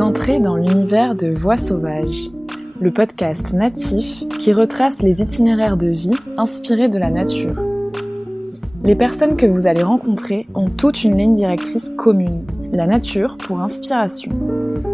Vous entrez dans l'univers de Voix sauvages, le podcast natif qui retrace les itinéraires de vie inspirés de la nature. Les personnes que vous allez rencontrer ont toute une ligne directrice commune, la nature pour inspiration.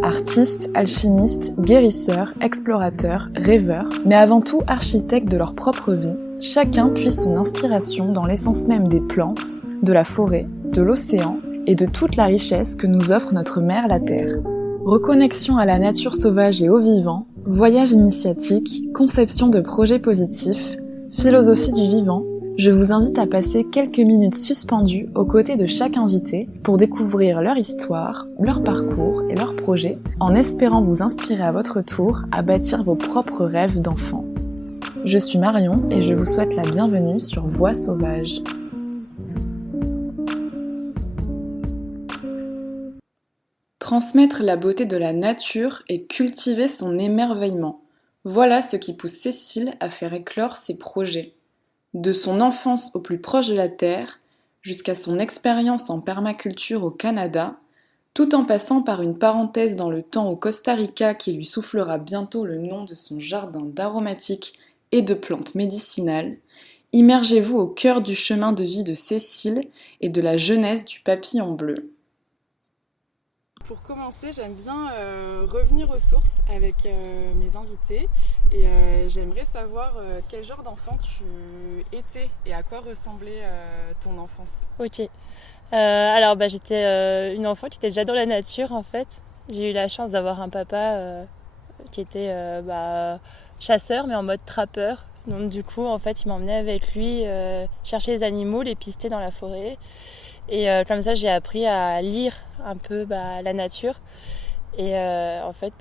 Artistes, alchimistes, guérisseurs, explorateurs, rêveurs, mais avant tout architectes de leur propre vie, chacun puise son inspiration dans l'essence même des plantes, de la forêt, de l'océan et de toute la richesse que nous offre notre mère la Terre. Reconnexion à la nature sauvage et au vivant, voyage initiatique, conception de projets positifs, philosophie du vivant, je vous invite à passer quelques minutes suspendues aux côtés de chaque invité pour découvrir leur histoire, leur parcours et leurs projets, en espérant vous inspirer à votre tour à bâtir vos propres rêves d'enfant. Je suis Marion et je vous souhaite la bienvenue sur Voix sauvages. Transmettre la beauté de la nature et cultiver son émerveillement. Voilà ce qui pousse Cécile à faire éclore ses projets. De son enfance au plus proche de la Terre, jusqu'à son expérience en permaculture au Canada, tout en passant par une parenthèse dans le temps au Costa Rica qui lui soufflera bientôt le nom de son jardin d'aromatiques et de plantes médicinales, immergez-vous au cœur du chemin de vie de Cécile et de la jeunesse du papillon bleu. Pour commencer, j'aime bien revenir aux sources avec mes invités et j'aimerais savoir quel genre d'enfant tu étais et à quoi ressemblait ton enfance. Ok. Alors j'étais une enfant qui était déjà dans la nature en fait. J'ai eu la chance d'avoir un papa qui était chasseur mais en mode trappeur. Donc du coup en fait il m'emmenait avec lui chercher les animaux, les pister dans la forêt. Et comme ça, j'ai appris à lire un peu la nature. Et en fait,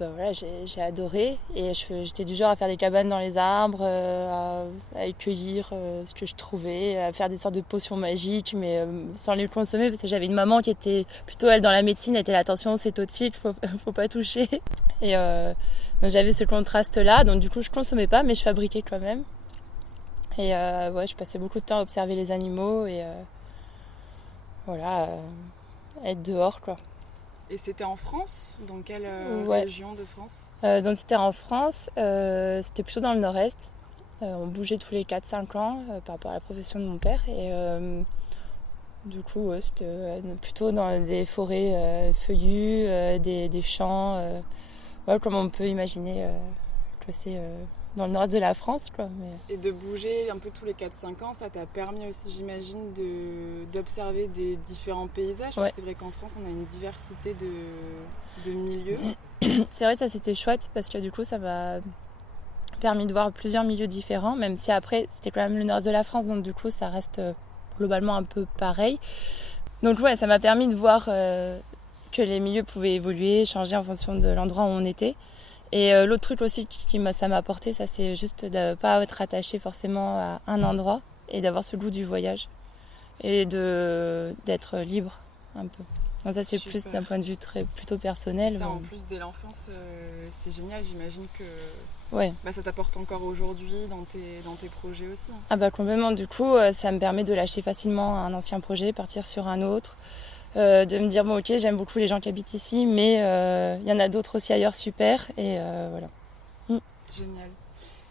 j'ai adoré. Et j'étais du genre à faire des cabanes dans les arbres, à cueillir ce que je trouvais, à faire des sortes de potions magiques, mais sans les consommer, parce que j'avais une maman qui était plutôt, elle, dans la médecine, elle était là, attention, c'est toxique, faut pas toucher. Et donc j'avais ce contraste-là. Donc du coup, je consommais pas, mais je fabriquais quand même. Et je passais beaucoup de temps à observer les animaux et... être dehors quoi. Et c'était en France ? Dans quelle région de France ? Donc c'était en France, c'était plutôt dans le nord-est. On bougeait tous les 4-5 ans par rapport à la profession de mon père. Et du coup, c'était plutôt dans des forêts feuillues, des champs, comme on peut imaginer que c'est dans le nord-est de la France. Quoi. Mais... Et de bouger un peu tous les 4-5 ans, ça t'a permis aussi, j'imagine, d'observer des différents paysages. Ouais. C'est vrai qu'en France, on a une diversité de milieux. C'est vrai que ça, c'était chouette parce que du coup, ça m'a permis de voir plusieurs milieux différents, même si après, c'était quand même le nord de la France, donc du coup, ça reste globalement un peu pareil. Donc ouais, ça m'a permis de voir que les milieux pouvaient évoluer, changer en fonction de l'endroit où on était. Et l'autre truc aussi ça m'a apporté, ça c'est juste de ne pas être attaché forcément à un endroit et d'avoir ce goût du voyage et d'être libre un peu. Donc ça c'est super. Plus d'un point de vue plutôt personnel. Ça en plus dès l'enfance, c'est génial, j'imagine que ouais. Ça t'apporte encore aujourd'hui dans tes projets aussi. Hein. Ah complètement, du coup ça me permet de lâcher facilement un ancien projet, partir sur un autre. De me dire ok, j'aime beaucoup les gens qui habitent ici, mais y en a d'autres aussi ailleurs, super, et voilà. Génial.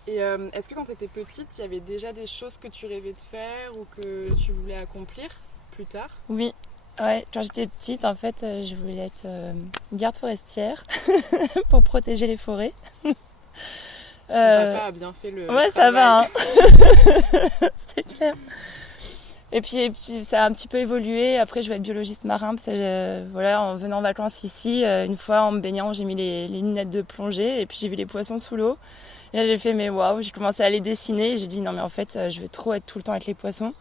Et est-ce que quand tu étais petite, il y avait déjà des choses que tu rêvais de faire ou que tu voulais accomplir plus tard ? Oui, ouais, quand j'étais petite, en fait, je voulais être garde forestière pour protéger les forêts. Ton papa a bien fait le ouais, travail. Ça va, hein. C'est clair. Et puis ça a un petit peu évolué. Après, je vais être biologiste marin parce que en venant en vacances ici, une fois en me baignant, j'ai mis les lunettes de plongée et puis j'ai vu les poissons sous l'eau. Et là, j'ai fait mais waouh, j'ai commencé à les dessiner. Et j'ai dit non mais en fait, je veux trop être tout le temps avec les poissons.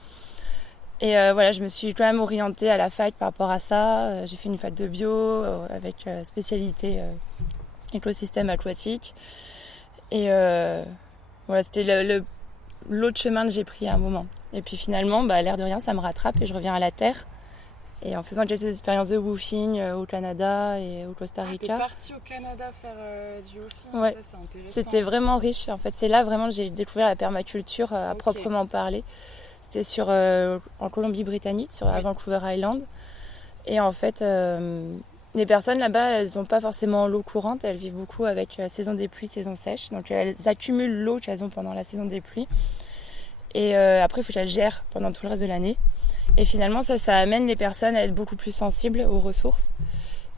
Et je me suis quand même orientée à la fac par rapport à ça. J'ai fait une fac de bio avec spécialité écosystème aquatique. Et c'était l'autre chemin que j'ai pris à un moment. Et puis finalement, l'air de rien, ça me rattrape et je reviens à la terre. Et en faisant quelques expériences de woofing au Canada et au Costa Rica. T'es partie au Canada faire du woofing, ouais. Ça c'est intéressant. C'était vraiment riche. En fait, c'est là vraiment que j'ai découvert la permaculture à proprement parler. C'était en Colombie-Britannique, à Vancouver Island. Et en fait, Les personnes là-bas, elles n'ont pas forcément l'eau courante, elles vivent beaucoup avec la saison des pluies, saison sèche. Donc elles accumulent l'eau qu'elles ont pendant la saison des pluies. Et après, il faut qu'elles gèrent pendant tout le reste de l'année. Et finalement, ça amène les personnes à être beaucoup plus sensibles aux ressources.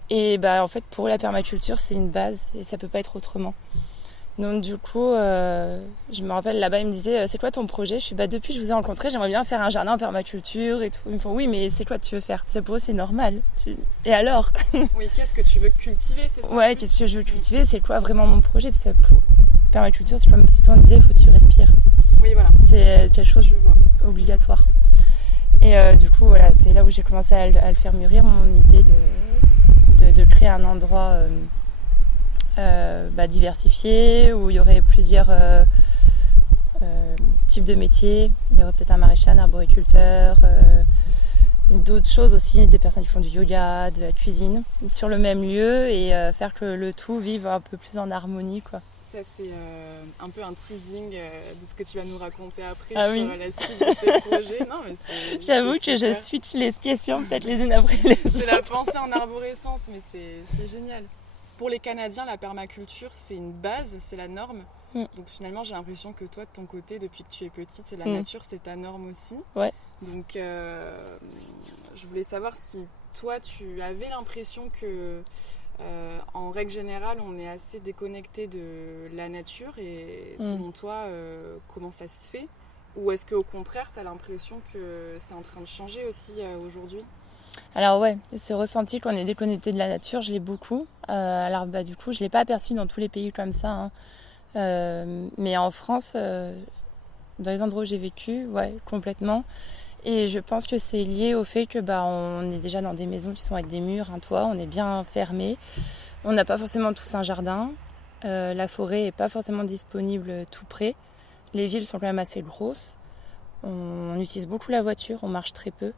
Et en fait, pour la permaculture, c'est une base et ça peut pas être autrement. Donc du coup, je me rappelle là-bas, ils me disaient c'est quoi ton projet? Je suis depuis que je vous ai rencontré, j'aimerais bien faire un jardin en permaculture et tout. Ils me font oui, mais c'est quoi que tu veux faire? Pour eux, c'est normal. Et alors? Oui, qu'est-ce que tu veux cultiver, c'est ça? Ouais, qu'est-ce que je veux cultiver? C'est quoi vraiment mon projet? Parce que pour permaculture, c'est comme si toi on disait, il faut que tu respires. Oui, voilà. C'est quelque chose obligatoire. Et du coup, voilà, c'est là où j'ai commencé à le faire mûrir, mon idée de créer un endroit diversifié, où il y aurait plusieurs types de métiers. Il y aurait peut-être un maraîcher, un arboriculteur, d'autres choses aussi, des personnes qui font du yoga, de la cuisine, sur le même lieu et faire que le tout vive un peu plus en harmonie, quoi. Ça, c'est un peu un teasing de ce que tu vas nous raconter après sur la suite de tes projets. Non, mais j'avoue que je switch les questions peut-être les unes après les autres. C'est la pensée en arborescence, mais c'est génial. Pour les Canadiens, la permaculture, c'est une base, c'est la norme. Donc finalement, j'ai l'impression que toi, de ton côté, depuis que tu es petite, la nature, c'est ta norme aussi. Ouais. Donc je voulais savoir si toi, tu avais l'impression que... en règle générale, on est assez déconnecté de la nature et selon toi, comment ça se fait? Ou est-ce qu'au contraire, tu as l'impression que c'est en train de changer aussi aujourd'hui? Alors ouais, ce ressenti qu'on est déconnecté de la nature, je l'ai beaucoup. Alors du coup, je ne l'ai pas aperçu dans tous les pays comme ça. Mais en France, dans les endroits où j'ai vécu, ouais, complètement. Et je pense que c'est lié au fait que on est déjà dans des maisons qui sont avec des murs, un toit, on est bien fermé. On n'a pas forcément tous un jardin. La forêt n'est pas forcément disponible tout près. Les villes sont quand même assez grosses. On utilise beaucoup la voiture, on marche très peu.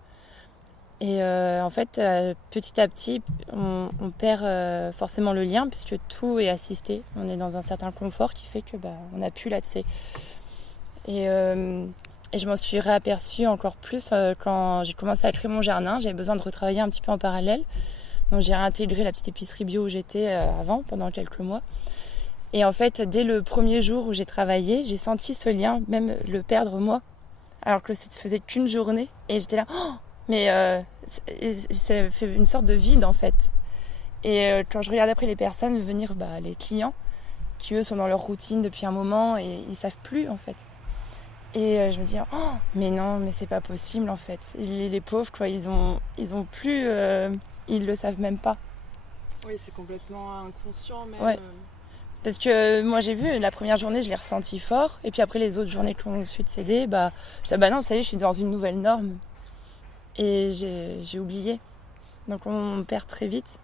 Et en fait, petit à petit, on perd forcément le lien puisque tout est assisté. On est dans un certain confort qui fait que on n'a plus l'accès. Et je m'en suis réaperçue encore plus quand j'ai commencé à créer mon jardin. J'avais besoin de retravailler un petit peu en parallèle. Donc j'ai réintégré la petite épicerie bio où j'étais avant, pendant quelques mois. Et en fait, dès le premier jour où j'ai travaillé, j'ai senti ce lien, même le perdre moi, alors que ça ne faisait qu'une journée. Et j'étais là, mais ça fait une sorte de vide en fait. Et quand je regarde après les personnes venir, les clients, qui eux sont dans leur routine depuis un moment et ils ne savent plus en fait. Et je me dis, mais non, mais c'est pas possible en fait. Les pauvres, quoi, ils ont plus, ils le savent même pas. Oui, c'est complètement inconscient même. Ouais. Parce que moi j'ai vu, la première journée je l'ai ressenti fort, et puis après les autres journées qui ont succédé, je dis, non, ça y est, je suis dans une nouvelle norme. Et j'ai oublié. Donc on perd très vite.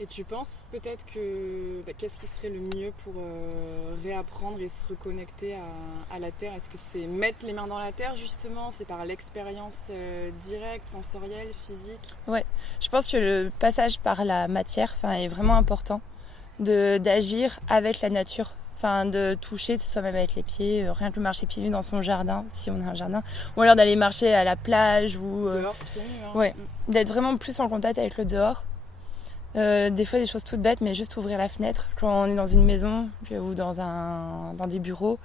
Et tu penses peut-être que qu'est-ce qui serait le mieux pour réapprendre et se reconnecter à la terre? Est-ce que c'est mettre les mains dans la terre justement? C'est par l'expérience directe, sensorielle, physique? Ouais, je pense que le passage par la matière est vraiment important. D'agir avec la nature. De toucher, que ce soit même avec les pieds, rien que marcher pieds nus dans son jardin, si on a un jardin. Ou alors d'aller marcher à la plage. Ou dehors, pieds nus. Hein. Ouais, d'être vraiment plus en contact avec le dehors. Des fois des choses toutes bêtes, mais juste ouvrir la fenêtre quand on est dans une maison ou dans des bureaux,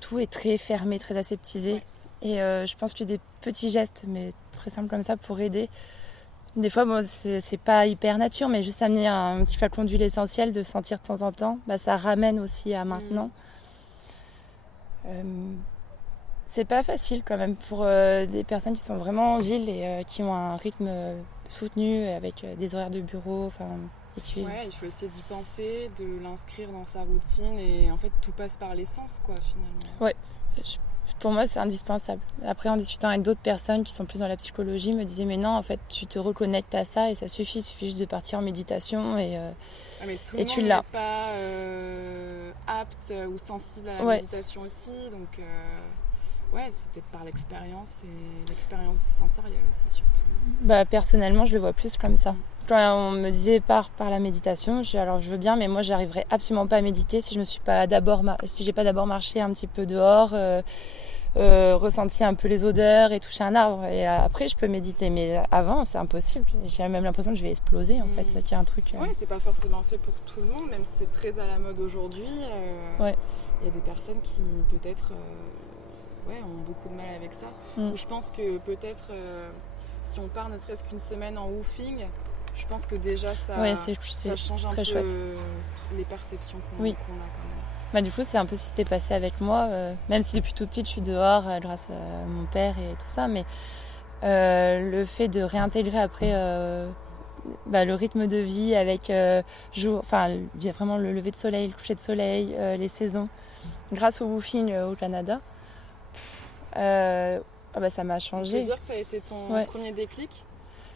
tout est très fermé, très aseptisé. Ouais. Et je pense que des petits gestes mais très simples comme ça pour aider. Des fois c'est pas hyper nature, mais juste amener un petit flacon d'huile essentielle, de sentir de temps en temps, ça ramène aussi à maintenant. C'est pas facile quand même pour des personnes qui sont vraiment en ville et qui ont un rythme soutenu avec des horaires de bureau. Ouais, il faut essayer d'y penser, de l'inscrire dans sa routine et en fait tout passe par l'essence quoi finalement. Ouais, pour moi c'est indispensable. Après en discutant avec d'autres personnes qui sont plus dans la psychologie, me disaient mais non en fait tu te reconnectes à ça et ça suffit, il suffit juste de partir en méditation et mais tout le monde n'est pas apte ou sensible à la méditation aussi, donc ouais, c'est peut-être par l'expérience et l'expérience sensorielle aussi surtout. Personnellement, je le vois plus comme ça. Quand on me disait par la méditation, alors je veux bien, mais moi j'arriverai absolument pas à méditer si j'ai pas d'abord marché un petit peu dehors ressenti un peu les odeurs et toucher un arbre. Et après, je peux méditer. Mais avant, c'est impossible. J'ai même l'impression que je vais exploser, en fait. Qu'il y a un truc... Oui, c'est pas forcément fait pour tout le monde, même si c'est très à la mode aujourd'hui. Ouais. Il y a des personnes qui, peut-être, ont beaucoup de mal avec ça. Ou je pense que, peut-être, si on part ne serait-ce qu'une semaine en woofing, je pense que déjà, ça change un peu les perceptions qu'on a quand même. Bah, du coup, c'est un peu ce qui s'était passé avec moi. Même si depuis toute petite, je suis dehors grâce à mon père et tout ça. Mais le fait de réintégrer après le rythme de vie avec il y a vraiment le lever de soleil, le coucher de soleil, les saisons. Grâce au woofing au Canada, ça m'a changé. Tu veux dire que ça a été ton premier déclic ?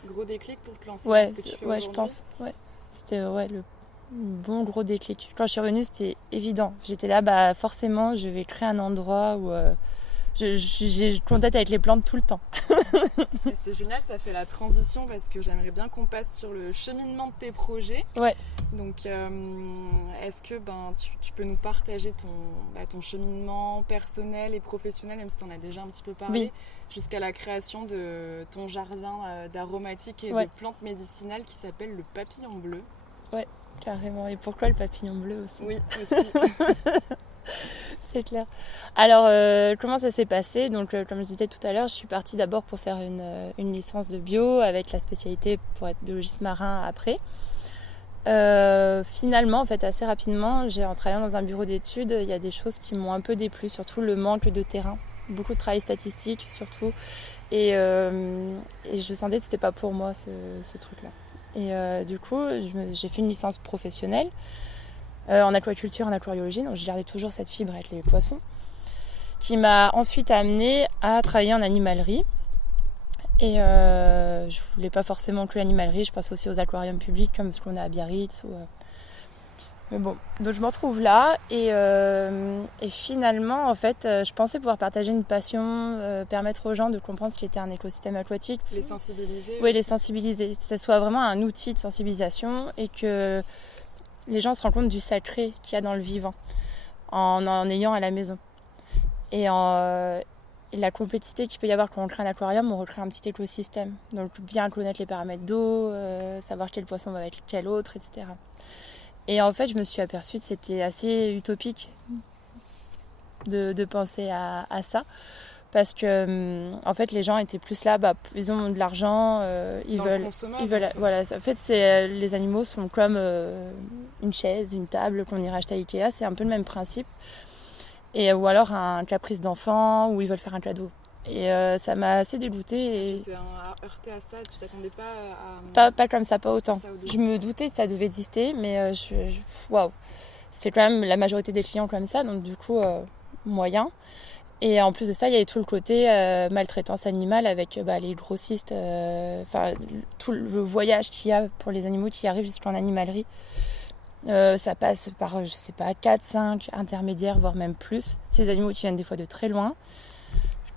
Gros déclic pour te lancer dans ce que tu fais aujourd'hui ? Je pense. Ouais. C'était le bon gros déclic. Quand je suis revenue, c'était évident. J'étais là, forcément, je vais créer un endroit où j'ai contact avec les plantes tout le temps. C'est génial, ça fait la transition parce que j'aimerais bien qu'on passe sur le cheminement de tes projets. Ouais. Donc, est-ce que tu peux nous partager ton cheminement personnel et professionnel, même si tu en as déjà un petit peu parlé, jusqu'à la création de ton jardin d'aromatiques et de plantes médicinales qui s'appelle le papillon bleu. Ouais, carrément. Et pourquoi le papillon bleu aussi ? Oui, aussi. C'est clair. Alors, comment ça s'est passé ? Donc, comme je disais tout à l'heure, je suis partie d'abord pour faire une licence de bio avec la spécialité pour être biologiste marin après. Finalement, en fait, assez rapidement, en travaillant dans un bureau d'études, il y a des choses qui m'ont un peu déplu, surtout le manque de terrain. Beaucoup de travail statistique, surtout. Et je sentais que c'était pas pour moi, ce truc-là. Et du coup, j'ai fait une licence professionnelle en aquaculture, en aquariologie, donc je gardais toujours cette fibre avec les poissons, qui m'a ensuite amenée à travailler en animalerie. Et je voulais pas forcément que l'animalerie, je pense aussi aux aquariums publics comme ce qu'on a à Biarritz. Mais bon, donc je me retrouve là et finalement, en fait, je pensais pouvoir partager une passion, permettre aux gens de comprendre ce qu'était un écosystème aquatique. Les sensibiliser. Oui, les sensibiliser. Que ce soit vraiment un outil de sensibilisation et que les gens se rendent compte du sacré qu'il y a dans le vivant en ayant à la maison. Et la complexité qu'il peut y avoir quand on crée un aquarium, on recrée un petit écosystème. Donc bien connaître les paramètres d'eau, savoir quel poisson va avec quel autre, etc. Et en fait, je me suis aperçue que c'était assez utopique de penser à ça. Parce que en fait, les gens étaient plus là, ils ont de l'argent, ils veulent. Voilà, en fait, les animaux sont comme une chaise, une table qu'on irait acheter à Ikea. C'est un peu le même principe. Ou alors un caprice d'enfant où ils veulent faire un cadeau. Et ça m'a assez dégoûtée. Tu t'es heurtée à ça, tu t'attendais pas à... Pas comme ça, pas autant. Je me doutais que ça devait exister, mais waouh, c'est quand même la majorité des clients comme ça, donc du coup, moyen. Et en plus de ça, il y avait tout le côté maltraitance animale avec les grossistes, tout le voyage qu'il y a pour les animaux qui arrivent jusqu'en animalerie. Ça passe par, 4, 5 intermédiaires, voire même plus. Ces animaux qui viennent des fois de très loin.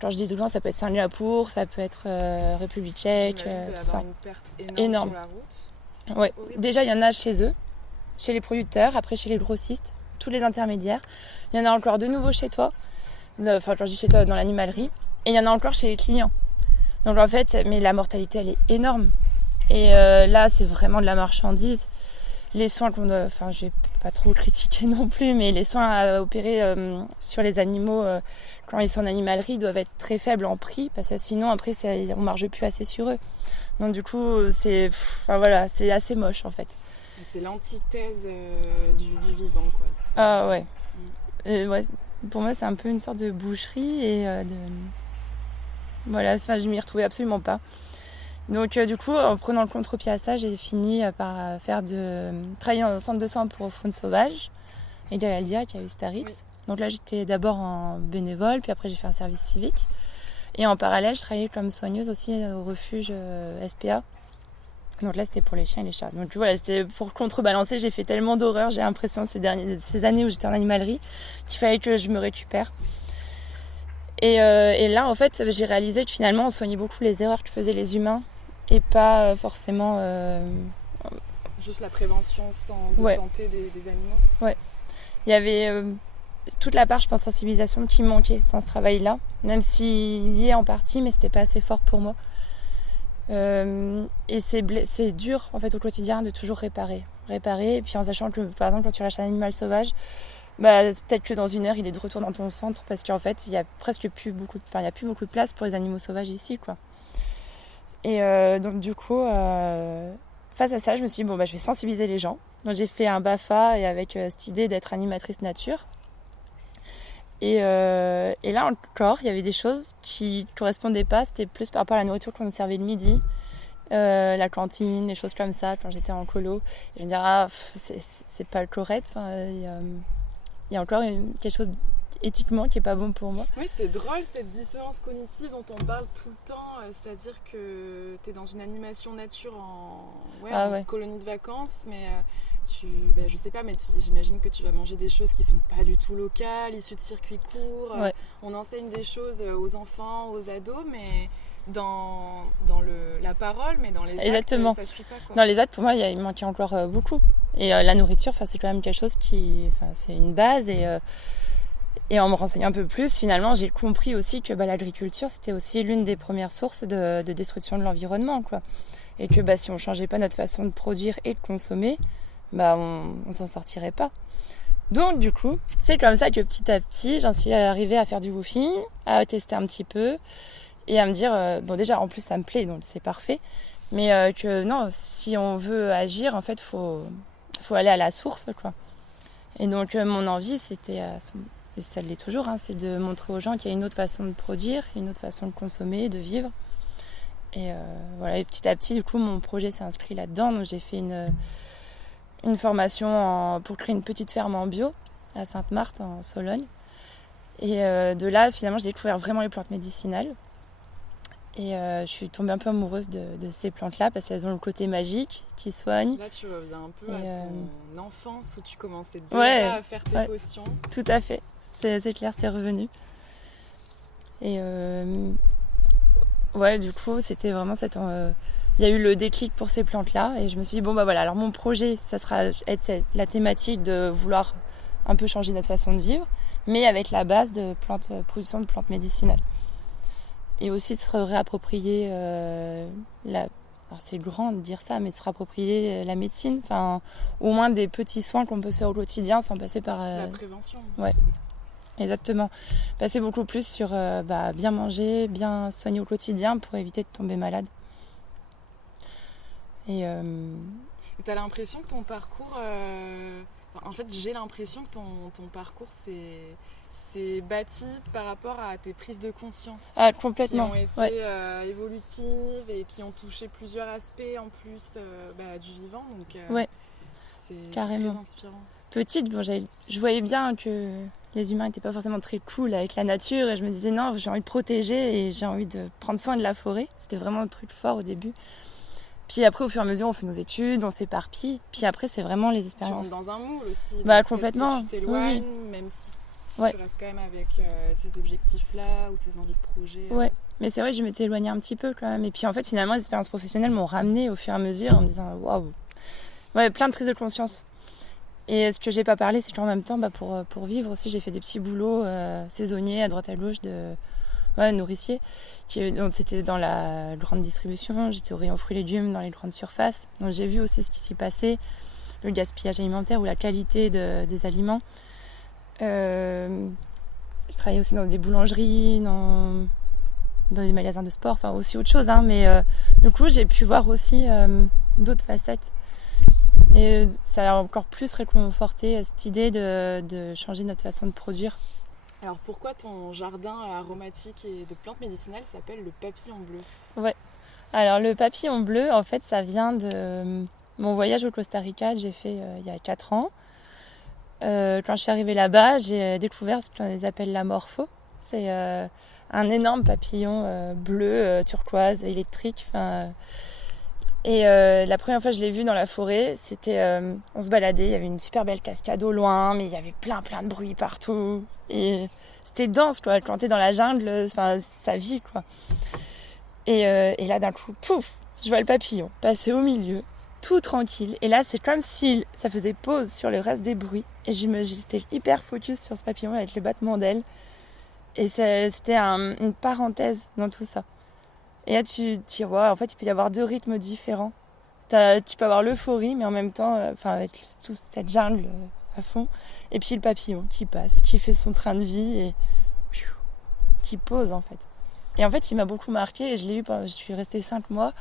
Quand je dis de loin, ça peut être Singapour, ça peut être République tchèque, tout ça. Une perte énorme sur la route. Ouais. Déjà, il y en a chez eux, chez les producteurs, après chez les grossistes, tous les intermédiaires. Il y en a encore de nouveau chez toi. Enfin, quand je dis chez toi, dans l'animalerie. Et il y en a encore chez les clients. Donc en fait, mais la mortalité, elle est énorme. Et là, c'est vraiment de la marchandise. Les soins je vais pas trop critiquer non plus, mais les soins à opérer sur les animaux quand ils sont en animalerie doivent être très faibles en prix, parce que sinon après on marge plus assez sur eux. Donc du coup c'est assez moche en fait. C'est l'antithèse du vivant quoi. Ah ouais. Ouais. Pour moi c'est un peu une sorte de boucherie et je m'y retrouvais absolument pas. Donc du coup, en prenant le contre-pied à ça, j'ai fini par travailler dans un centre de soins pour faune sauvage, et de l'Aldia qui a eu Starix. Oui. Donc là, j'étais d'abord en bénévole, puis après j'ai fait un service civique. Et en parallèle, je travaillais comme soigneuse aussi au refuge SPA. Donc là, c'était pour les chiens et les chats. Donc voilà, c'était pour contrebalancer. J'ai fait tellement d'horreur, j'ai l'impression ces années où j'étais en animalerie, qu'il fallait que je me récupère. Et là, en fait, j'ai réalisé que finalement, on soignait beaucoup les erreurs que faisaient les humains et pas forcément... Juste la prévention de santé des animaux. Ouais. Il y avait toute la part, je pense, sensibilisation qui manquait dans ce travail-là, même s'il y est en partie, mais c'était pas assez fort pour moi. Et c'est dur en fait au quotidien de toujours réparer, et puis en sachant que par exemple quand tu lâches un animal sauvage, peut-être que dans 1 heure il est de retour dans ton centre parce qu'en fait il y a plus beaucoup de place pour les animaux sauvages ici, quoi. Et donc du coup face à ça je me suis dit je vais sensibiliser les gens. Donc j'ai fait un BAFA et avec cette idée d'être animatrice nature. Et là encore, il y avait des choses qui ne correspondaient pas. C'était plus par rapport à la nourriture qu'on nous servait le midi, la cantine, les choses comme ça, quand j'étais en colo. Et je me disais, c'est pas correct. Enfin, il y a encore quelque chose éthiquement qui n'est pas bon pour moi. Oui, c'est drôle cette dissonance cognitive dont on parle tout le temps. C'est-à-dire que tu es dans une animation nature en colonie de vacances, mais... je sais pas, mais j'imagine que tu vas manger des choses qui sont pas du tout locales, issues de circuits courts. Ouais. On enseigne des choses aux enfants, aux ados, mais dans la parole, mais dans les actes, ça suit pas, quoi. Dans les actes, pour moi, il manquait encore beaucoup. Et la nourriture, c'est quand même quelque chose c'est une base. Et en me renseignant un peu plus, finalement, j'ai compris aussi que l'agriculture, c'était aussi l'une des premières sources de destruction de l'environnement, quoi. Et que si on changeait pas notre façon de produire et de consommer, on s'en sortirait pas. Donc du coup, c'est comme ça que petit à petit, j'en suis arrivée à faire du woofing, à tester un petit peu et à me dire, déjà en plus ça me plaît, donc c'est parfait, mais que non, si on veut agir, en fait, faut aller à la source, quoi. Et donc mon envie, c'était, et ça l'est toujours, c'est de montrer aux gens qu'il y a une autre façon de produire, une autre façon de consommer, de vivre. Et voilà, et petit à petit, du coup, mon projet s'est inscrit là-dedans, donc j'ai fait une formation pour créer une petite ferme en bio à Sainte-Marthe en Sologne. Et de là, finalement, j'ai découvert vraiment les plantes médicinales. Et je suis tombée un peu amoureuse de ces plantes-là parce qu'elles ont le côté magique qui soigne. Là, tu reviens un peu à ton enfance où tu commençais déjà à faire tes potions. Tout à fait, c'est clair, c'est revenu. Et du coup, c'était vraiment cette... il y a eu le déclic pour ces plantes-là et je me suis dit, alors mon projet, ça sera être la thématique de vouloir un peu changer notre façon de vivre, mais avec la base de production de plantes médicinales. Et aussi de se réapproprier alors c'est grand de dire ça, mais de se réapproprier la médecine, au moins des petits soins qu'on peut se faire au quotidien sans passer par... La prévention. Ouais, exactement. Passer beaucoup plus sur bien manger, bien soigner au quotidien pour éviter de tomber malade. Et t'as l'impression que ton parcours... En fait, j'ai l'impression que ton parcours, c'est bâti par rapport à tes prises de conscience. Ah, complètement. Qui ont été évolutives et qui ont touché plusieurs aspects en plus du vivant. Donc, c'est carrément. très inspirant. Petite, je voyais bien que les humains n'étaient pas forcément très cool avec la nature et je me disais non, j'ai envie de protéger et j'ai envie de prendre soin de la forêt. C'était vraiment un truc fort au début. Puis après, au fur et à mesure, on fait nos études, on s'éparpille. Puis après, c'est vraiment les expériences. Tu rentres dans un moule aussi. Complètement. Tu t'éloignes, même si tu restes quand même avec ces objectifs-là ou ces envies de projet. Ouais, mais c'est vrai que je m'étais éloignée un petit peu quand même. Et puis en fait, finalement, les expériences professionnelles m'ont ramenée au fur et à mesure en me disant waouh. Ouais, plein de prises de conscience. Et ce que j'ai pas parlé, c'est qu'en même temps, pour vivre aussi, j'ai fait des petits boulots saisonniers à droite à gauche de nourricier. Donc c'était dans la grande distribution, j'étais au rayon fruits et légumes dans les grandes surfaces. Donc j'ai vu aussi ce qui s'y passait, le gaspillage alimentaire ou la qualité des aliments. Je travaillais aussi dans des boulangeries, dans des magasins de sport, aussi autre chose. Mais du coup, j'ai pu voir aussi d'autres facettes. Et ça a encore plus réconforté cette idée de changer notre façon de produire. Alors pourquoi ton jardin aromatique et de plantes médicinales s'appelle le papillon bleu ? Ouais. Alors le papillon bleu, en fait, ça vient de mon voyage au Costa Rica que j'ai fait il y a 4 ans. Quand je suis arrivée là-bas, j'ai découvert ce qu'on appelle la morpho. C'est un énorme papillon bleu, turquoise, électrique. Et la première fois que je l'ai vu dans la forêt, c'était... on se baladait, il y avait une super belle cascade au loin, mais il y avait plein de bruit partout. Et c'était dense, quoi. Quand t'es dans la jungle, ça vit, quoi. Et là, d'un coup, pouf, je vois le papillon passer au milieu. tout tranquille. Et là, c'est comme si ça faisait pause sur le reste des bruits. Et j'étais hyper focus sur ce papillon avec le battement d'ailes. Et c'était une parenthèse dans tout ça. Et là, tu vois, en fait, il peut y avoir 2 rythmes différents. Tu peux avoir l'euphorie, mais en même temps, avec toute cette jungle à fond. Et puis le papillon qui passe, qui fait son train de vie et qui pose, en fait. Et en fait, il m'a beaucoup marqué et je l'ai eu, je suis restée 5 mois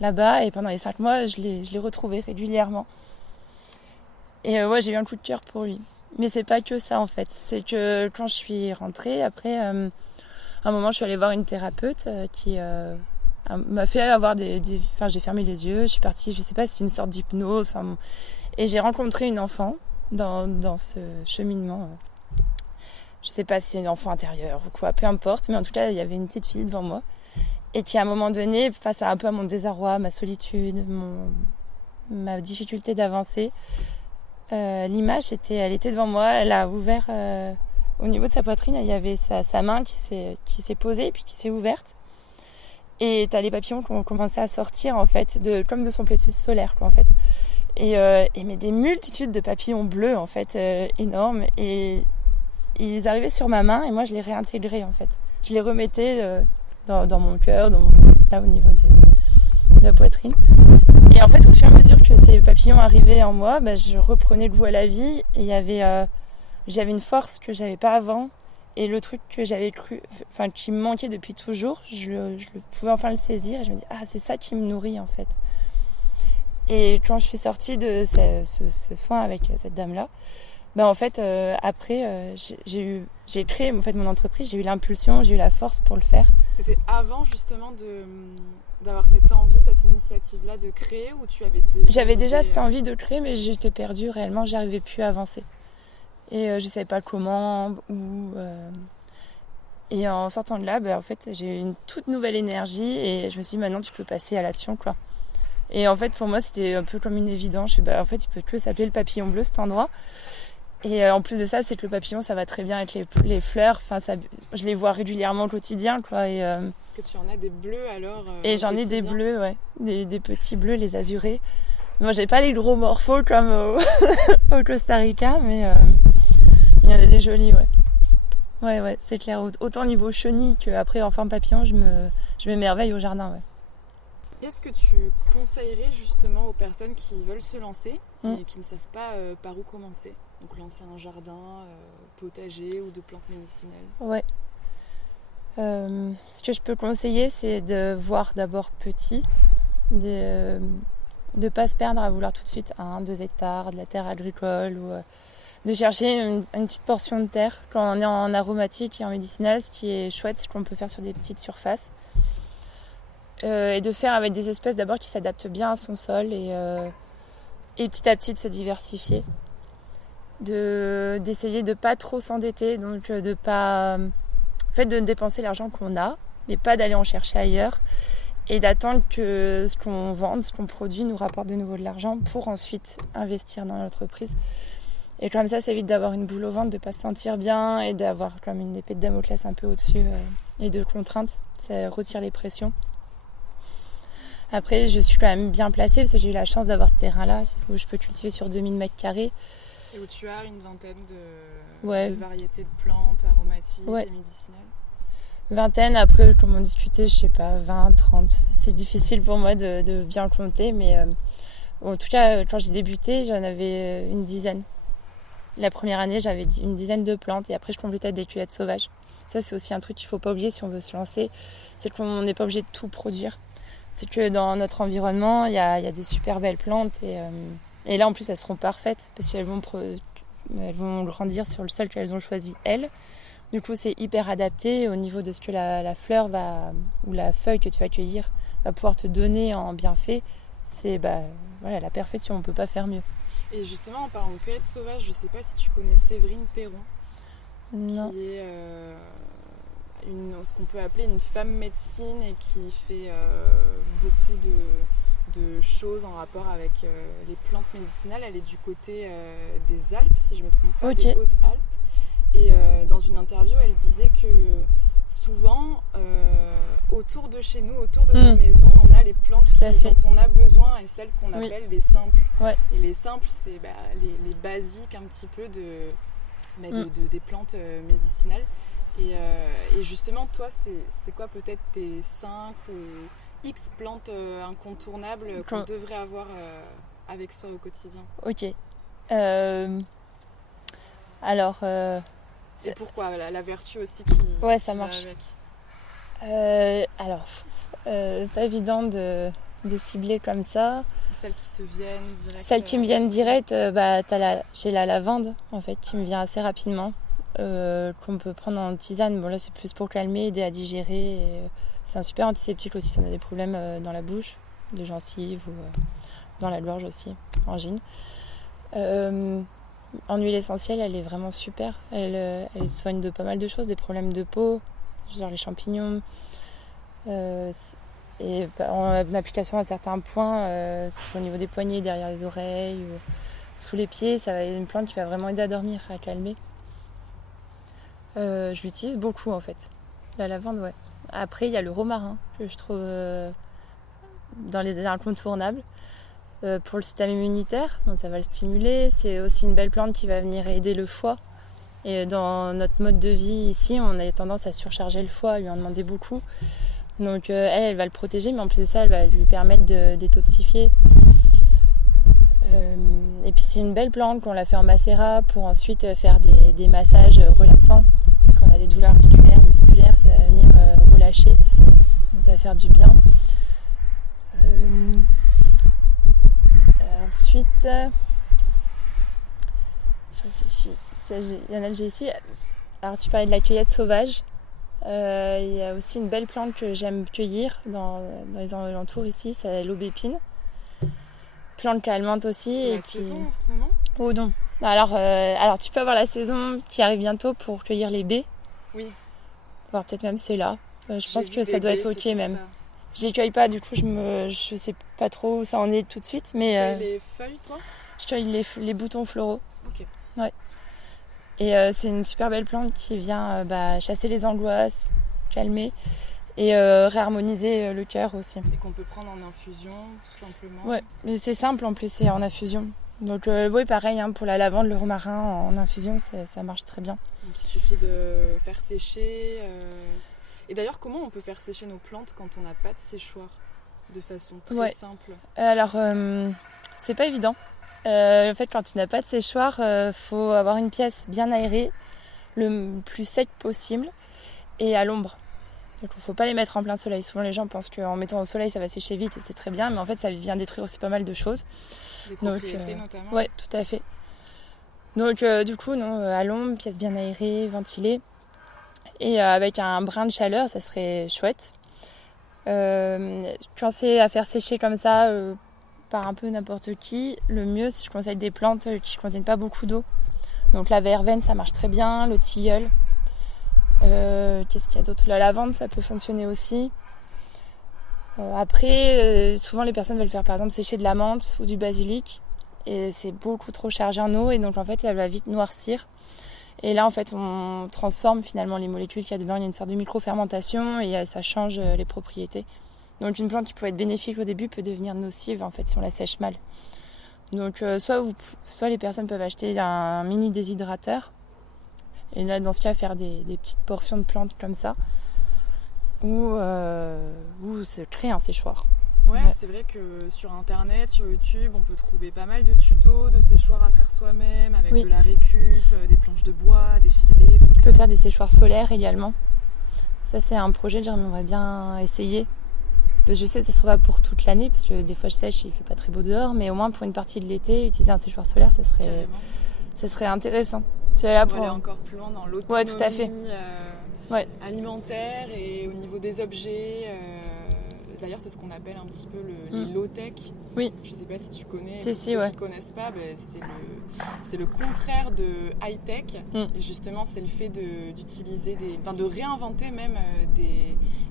là-bas. Et pendant les 5 mois, je l'ai retrouvé régulièrement. Et j'ai eu un coup de cœur pour lui. Mais c'est pas que ça, en fait. C'est que quand je suis rentrée, après, à un moment, je suis allée voir une thérapeute qui m'a fait avoir j'ai fermé les yeux, je suis partie, je sais pas si c'est une sorte d'hypnose. Et j'ai rencontré une enfant dans ce cheminement. Je sais pas si c'est une enfant intérieure ou quoi, peu importe. Mais en tout cas, il y avait une petite fille devant moi. Et qui, à un moment donné, face à un peu à mon désarroi, ma solitude, ma difficulté d'avancer, l'image, elle était devant moi. Elle a ouvert, au niveau de sa poitrine, il y avait sa main qui s'est posée et puis qui s'est ouverte. Et t'as les papillons qui ont commencé à sortir, en fait, comme de son plexus solaire, quoi, en fait. Mais des multitudes de papillons bleus, en fait, énormes. Et ils arrivaient sur ma main et moi, je les réintégrais, en fait. Je les remettais dans mon cœur, là, au niveau de la poitrine. Et en fait, au fur et à mesure que ces papillons arrivaient en moi, je reprenais le goût à la vie. Et j'avais une force que j'avais pas avant. Et le truc que j'avais qui me manquait depuis toujours, je pouvais enfin le saisir. Et je me dis, c'est ça qui me nourrit, en fait. Et quand je suis sortie de ce soin avec cette dame-là, en fait, après, j'ai créé en fait, mon entreprise, j'ai eu l'impulsion, j'ai eu la force pour le faire. C'était avant, justement, d'avoir cette envie, cette initiative-là de créer, ou tu avais déjà... J'avais déjà cette envie de créer, mais j'étais perdue réellement, j'arrivais plus à avancer. Et je savais pas comment, où... Et en sortant de là, en fait, j'ai eu une toute nouvelle énergie et je me suis dit, maintenant, tu peux passer à l'action, quoi. Et en fait, pour moi, c'était un peu comme une évidence. En fait, il peut que s'appeler le papillon bleu, cet endroit. Et en plus de ça, c'est que le papillon, ça va très bien avec les fleurs. Je les vois régulièrement au quotidien, quoi. Est-ce que tu en as des bleus, alors Et j'en ai des bleus, ouais. Des petits bleus, les azurés. Moi, j'ai pas les gros morphos comme au Costa Rica, mais il y en a des jolis, ouais. Ouais, c'est clair. Autant niveau chenille qu'après en forme papillon, je m'émerveille au jardin, ouais. Qu'est-ce que tu conseillerais justement aux personnes qui veulent se lancer et qui ne savent pas par où commencer ? Donc lancer un jardin, potager ou de plantes médicinales. Ouais. Ce que je peux conseiller, c'est de voir d'abord petit, de ne pas se perdre à vouloir tout de suite 1-2 hectares, de la terre agricole ou de chercher une petite portion de terre. Quand on est en aromatique et en médicinal, ce qui est chouette, c'est qu'on peut faire sur des petites surfaces. Et de faire avec des espèces d'abord qui s'adaptent bien à son sol et petit à petit de se diversifier. D'essayer de pas trop s'endetter, donc de pas... En fait, de dépenser l'argent qu'on a, mais pas d'aller en chercher ailleurs. Et d'attendre que ce qu'on vende, ce qu'on produit nous rapporte de nouveau de l'argent pour ensuite investir dans l'entreprise. Et comme ça évite d'avoir une boule au ventre, de ne pas se sentir bien et d'avoir comme une épée de Damoclès un peu au-dessus et de contraintes. Ça retire les pressions. Après, je suis quand même bien placée parce que j'ai eu la chance d'avoir ce terrain-là où je peux cultiver sur 2000 m². Et où tu as une vingtaine de variétés de plantes aromatiques et médicinales. Vingtaine, après, comme on discutait, je sais pas, 20, 30. C'est difficile pour moi de bien compter, mais en tout cas, quand j'ai débuté, j'en avais une dizaine. La première année, j'avais une dizaine de plantes et après, je complétais avec des cueillettes sauvages. Ça, c'est aussi un truc qu'il faut pas oublier si on veut se lancer, c'est qu'on n'est pas obligé de tout produire. C'est que dans notre environnement, il y a des super belles plantes et là, en plus, elles seront parfaites parce qu'elles vont grandir sur le sol qu'elles ont choisi, elles. Du coup, c'est hyper adapté au niveau de ce que la fleur ou la feuille que tu vas cueillir va pouvoir te donner en bienfait. C'est la perfection, on ne peut pas faire mieux. Et justement, en parlant de cueillette sauvage, je ne sais pas si tu connais Séverine Perron. Non. Qui est ce qu'on peut appeler une femme médecine et qui fait beaucoup de choses en rapport avec les plantes médicinales. Elle est du côté des Alpes, si je ne me trompe pas, des Hautes-Alpes. Et dans une interview, elle disait que souvent, autour de chez nous, autour de nos maisons, on a les plantes dont on a besoin et celles qu'on appelle les simples. Ouais. Et les simples, c'est les basiques un petit peu des plantes médicinales. Et justement, toi, c'est quoi peut-être tes 5 ou X plantes incontournables qu'on devrait avoir avec soi au quotidien? Ok. Alors... et pourquoi la vertu aussi qui ça marche. Avec. Pas évident de cibler comme ça. Celles qui te viennent direct. Celles qui me viennent direct, j'ai la lavande en fait qui me vient assez rapidement, qu'on peut prendre en tisane. Bon là c'est plus pour calmer, aider à digérer. C'est un super antiseptique aussi si on a des problèmes dans la bouche, de gencives ou dans la gorge aussi, angine. En huile essentielle, elle est vraiment super. Elle soigne de pas mal de choses, des problèmes de peau, genre les champignons. Et en application à certains points, que ce soit au niveau des poignets, derrière les oreilles ou sous les pieds, ça va être une plante qui va vraiment aider à dormir, à calmer. Je l'utilise beaucoup en fait. La lavande, ouais. Après, il y a le romarin que je trouve dans les incontournables. Pour le système immunitaire, donc ça va le stimuler. C'est aussi une belle plante qui va venir aider le foie. Et dans notre mode de vie ici, on a tendance à surcharger le foie, à lui en demander beaucoup. Donc elle va le protéger, mais en plus de ça, elle va lui permettre de détoxifier. Et puis c'est une belle plante qu'on l'a fait en macérat pour ensuite faire des massages relaxants. Quand on a des douleurs articulaires, musculaires, ça va venir relâcher. Donc ça va faire du bien. Ensuite, je réfléchis. Il y en a que j'ai ici. Alors tu parlais de la cueillette sauvage. Il y a aussi une belle plante que j'aime cueillir dans les alentours ici, c'est l'aubépine. Plante calmante aussi. C'est la saison en ce moment ? Oh non. Alors tu peux avoir la saison qui arrive bientôt pour cueillir les baies. Oui. Voire peut-être même c'est là. Je pense que ça doit être ok même. Ça. Je les cueille pas, du coup je sais pas trop où ça en est tout de suite. Mais, tu cueilles les feuilles toi ? Je cueille les boutons floraux. Ok. Ouais. Et c'est une super belle plante qui vient chasser les angoisses, calmer et réharmoniser le cœur aussi. Et qu'on peut prendre en infusion tout simplement. Ouais, mais c'est simple en plus, c'est en infusion. Donc oui, pareil, pour la lavande, le romarin en infusion, ça marche très bien. Donc il suffit de faire sécher. Et d'ailleurs, comment on peut faire sécher nos plantes quand on n'a pas de séchoir de façon très simple ? Alors, c'est pas évident. En fait, quand tu n'as pas de séchoir, faut avoir une pièce bien aérée, le plus sec possible et à l'ombre. Donc, il ne faut pas les mettre en plein soleil. Souvent, les gens pensent qu'en mettant au soleil, ça va sécher vite et c'est très bien, mais en fait, ça vient détruire aussi pas mal de choses. Des propriétés notamment. Oui, tout à fait. Donc, du coup, non, à l'ombre, pièce bien aérée, ventilée. Et avec un brin de chaleur, ça serait chouette. Quand c'est à faire sécher comme ça, par un peu n'importe qui, le mieux, si je conseille des plantes qui ne contiennent pas beaucoup d'eau. Donc la verveine, ça marche très bien, le tilleul. Qu'est-ce qu'il y a d'autre ? La lavande, ça peut fonctionner aussi. Après, souvent les personnes veulent faire par exemple sécher de la menthe ou du basilic. Et c'est beaucoup trop chargé en eau et donc en fait, elle va vite noircir. Et là, en fait, on transforme finalement les molécules qu'il y a dedans. Il y a une sorte de micro-fermentation et ça change les propriétés. Donc une plante qui pouvait être bénéfique au début peut devenir nocive en fait si on la sèche mal. Donc soit les personnes peuvent acheter un mini déshydrateur et là dans ce cas faire des petites portions de plantes comme ça ou se créer un séchoir. Ouais, c'est vrai que sur internet, sur YouTube, on peut trouver pas mal de tutos de séchoirs à faire soi-même avec de la récup, des planches de bois, des filets. Donc, on peut faire des séchoirs solaires également. Ça c'est un projet que j'aimerais bien essayer. Je sais que ça ne sera pas pour toute l'année parce que des fois je sèche et il ne fait pas très beau dehors, mais au moins pour une partie de l'été, utiliser un séchoir solaire, ça serait intéressant. Là pour aller encore plus loin dans l'autonomie tout à fait. Alimentaire et au niveau des objets. D'ailleurs, c'est ce qu'on appelle un petit peu les low-tech. Oui. Je ne sais pas si tu connais. Ceux qui ne connaissent pas, c'est le contraire de high-tech. Et justement, c'est le fait d'utiliser de réinventer même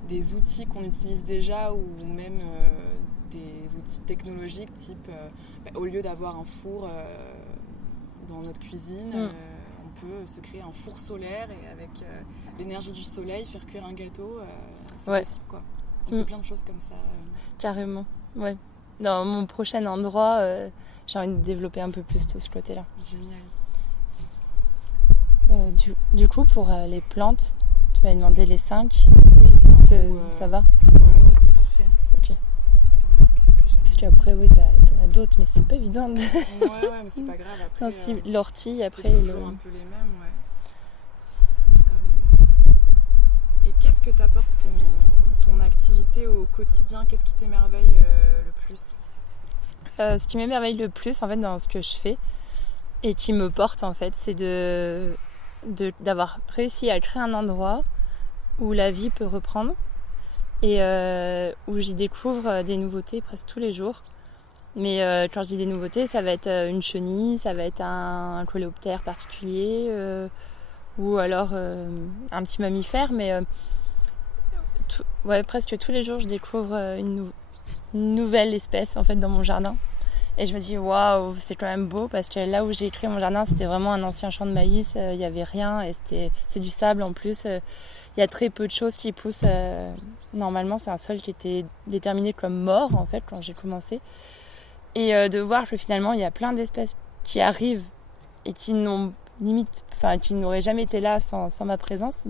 des outils qu'on utilise déjà ou même des outils technologiques type au lieu d'avoir un four dans notre cuisine, on peut se créer un four solaire et avec l'énergie du soleil faire cuire un gâteau. C'est possible quoi. Donc c'est plein de choses comme ça. Carrément, ouais. Dans mon prochain endroit, j'ai envie de développer un peu plus tout ce côté-là. Génial. Du coup, pour les plantes, tu m'avais demandé les 5. Oui, ça va? Ouais, c'est parfait. Ok. Qu'est-ce que j'ai Parce qu'après, oui, t'en as d'autres, mais c'est pas évident. Ouais, mais c'est pas grave. Après, non, si, l'ortie, après... c'est toujours un peu les mêmes, ouais. Et qu'est-ce que t'apporte ton activité au quotidien? Qu'est-ce qui t'émerveille le plus? Ce qui m'émerveille le plus, en fait, dans ce que je fais, et qui me porte, en fait, c'est d'avoir réussi à créer un endroit où la vie peut reprendre et où j'y découvre des nouveautés presque tous les jours. Mais quand je dis des nouveautés, ça va être une chenille, ça va être un coléoptère particulier ou alors un petit mammifère. Mais presque tous les jours, je découvre une nouvelle espèce en fait dans mon jardin. Et je me dis, waouh, c'est quand même beau parce que là où j'ai créé mon jardin, c'était vraiment un ancien champ de maïs, il n'y avait rien et c'est du sable en plus. Il y a très peu de choses qui poussent. Normalement, c'est un sol qui était déterminé comme mort en fait quand j'ai commencé. Et de voir que finalement, il y a plein d'espèces qui arrivent et qui qui n'auraient jamais été là sans ma présence,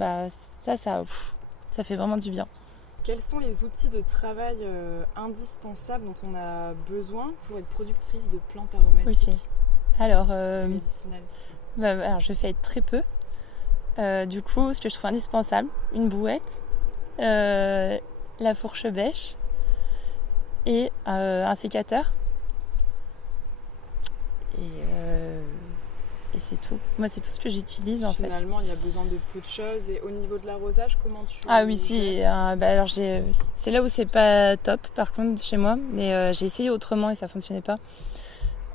ça fait vraiment du bien. Quels sont les outils de travail indispensables dont on a besoin pour être productrice de plantes aromatiques? Ok. Alors, médicinales. Alors, je fais très peu. Du coup, ce que je trouve indispensable, une bouette, la fourche bêche et un sécateur. Et c'est tout. Moi, c'est tout ce que j'utilise en fait. Finalement, il y a besoin de peu de choses. Et au niveau de l'arrosage, comment tu... Ah oui, si. Alors c'est là où c'est pas top, par contre, chez moi. Mais j'ai essayé autrement et ça fonctionnait pas.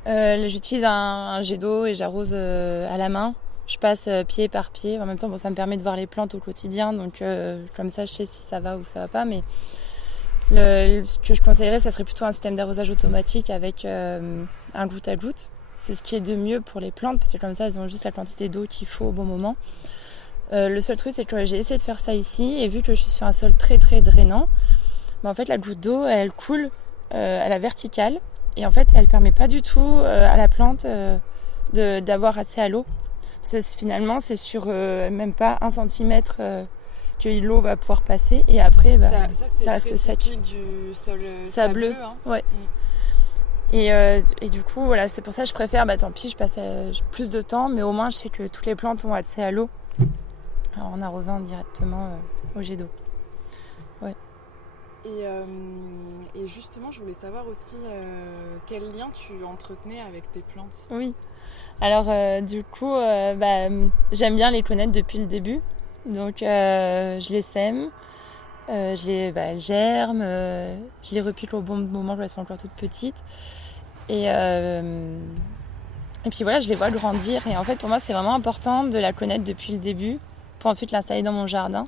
J'utilise un jet d'eau et j'arrose à la main. Je passe pied par pied. En même temps, ça me permet de voir les plantes au quotidien. Donc, comme ça, je sais si ça va ou ça va pas. Mais ce que je conseillerais, ça serait plutôt un système d'arrosage automatique avec un goutte à goutte. C'est ce qui est de mieux pour les plantes parce que comme ça elles ont juste la quantité d'eau qu'il faut au bon moment. Le seul truc c'est que j'ai essayé de faire ça ici et vu que je suis sur un sol très très drainant, en fait la goutte d'eau elle coule à la verticale et en fait elle permet pas du tout à la plante d'avoir assez à l'eau. Parce que finalement c'est sur même pas 1 centimètre que l'eau va pouvoir passer et après ça reste sec. C'est typique du sol sableux. Hein. Ouais. Et du coup, voilà, c'est pour ça que je préfère, tant pis, je passe plus de temps, mais au moins je sais que toutes les plantes ont accès à l'eau en arrosant directement au jet d'eau. Ouais. Et justement, je voulais savoir aussi quel lien tu entretenais avec tes plantes. Oui. Alors, du coup, j'aime bien les connaître depuis le début. Donc, je les sème, elles germent, je les repique au bon moment quand elles sont encore toutes petites. Et puis voilà, je les vois grandir. Et en fait, pour moi, c'est vraiment important de la connaître depuis le début pour ensuite l'installer dans mon jardin.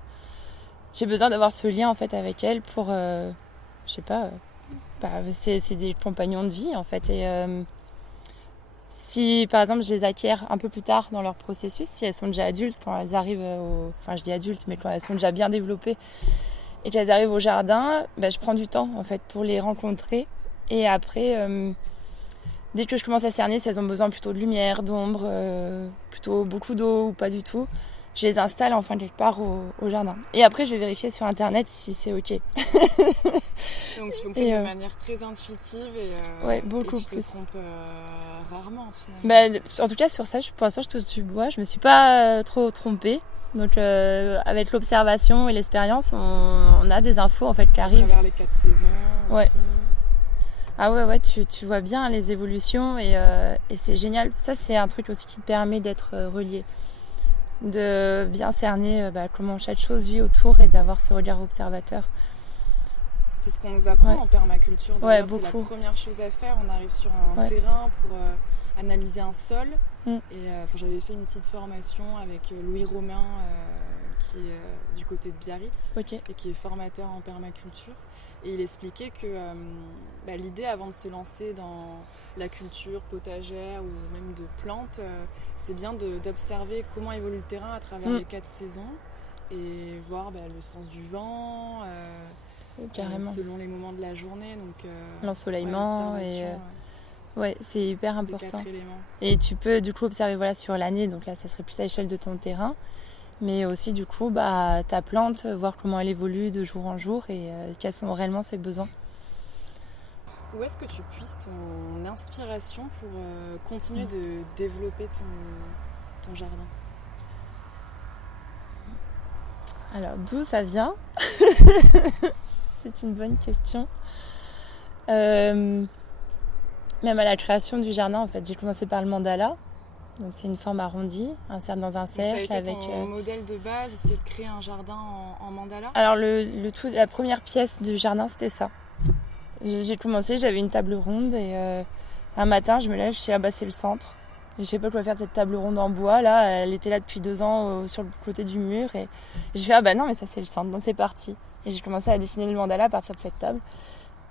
J'ai besoin d'avoir ce lien en fait avec elles pour, je sais pas, c'est des compagnons de vie en fait. Et si par exemple je les acquiers un peu plus tard dans leur processus, si elles sont déjà adultes, quand elles arrivent je dis adultes, mais quand elles sont déjà bien développées et qu'elles arrivent au jardin, je prends du temps en fait pour les rencontrer. Et après, dès que je commence à cerner si elles ont besoin plutôt de lumière, d'ombre, plutôt beaucoup d'eau ou pas du tout, je les installe enfin quelque part au jardin. Et après, je vais vérifier sur internet si c'est ok. Donc tu fonctionnes de manière très intuitive et beaucoup et tu te plus. trompes rarement finalement. En tout cas, sur ça, pour l'instant, je touche du bois. Je me suis pas trop trompée. Donc avec l'observation et l'expérience, on a des infos en fait qui arrivent. À travers les 4 saisons aussi. Ah ouais, tu vois bien les évolutions et c'est génial. Ça, c'est un truc aussi qui te permet d'être relié, de bien cerner comment chaque chose vit autour et d'avoir ce regard observateur. C'est ce qu'on nous apprend en permaculture. D'ailleurs, beaucoup. C'est la première chose à faire. On arrive sur un terrain pour analyser un sol. Et j'avais fait une petite formation avec Louis Romain qui est du côté de Biarritz Ok. et qui est formateur en permaculture. Et il expliquait que l'idée avant de se lancer dans la culture potagère ou même de plantes, c'est bien d'observer comment évolue le terrain à travers les 4 saisons et voir le sens du vent, carrément. selon les moments de la journée. Donc, l'ensoleillement Ouais, c'est hyper important. 4 éléments. Et tu peux du coup observer sur l'année, donc là ça serait plus à l'échelle de ton terrain, mais aussi du coup ta plante, voir comment elle évolue de jour en jour et quels sont réellement ses besoins. Où est-ce que tu puisses ton inspiration pour continuer de développer ton jardin ? Alors d'où ça vient ? C'est une bonne question. Même à la création du jardin, en fait, j'ai commencé par le mandala. Donc c'est une forme arrondie, un cercle dans un cercle. Ça a été ton modèle de base, c'est de créer un jardin en mandala ? Alors la première pièce du jardin, c'était ça. J'ai commencé, j'avais une table ronde et un matin, je me lève, je dis c'est le centre. Et je sais pas quoi faire de cette table ronde en bois. Là, elle était là depuis 2 ans sur le côté du mur et je fais non mais ça c'est le centre, donc c'est parti. Et j'ai commencé à dessiner le mandala à partir de cette table.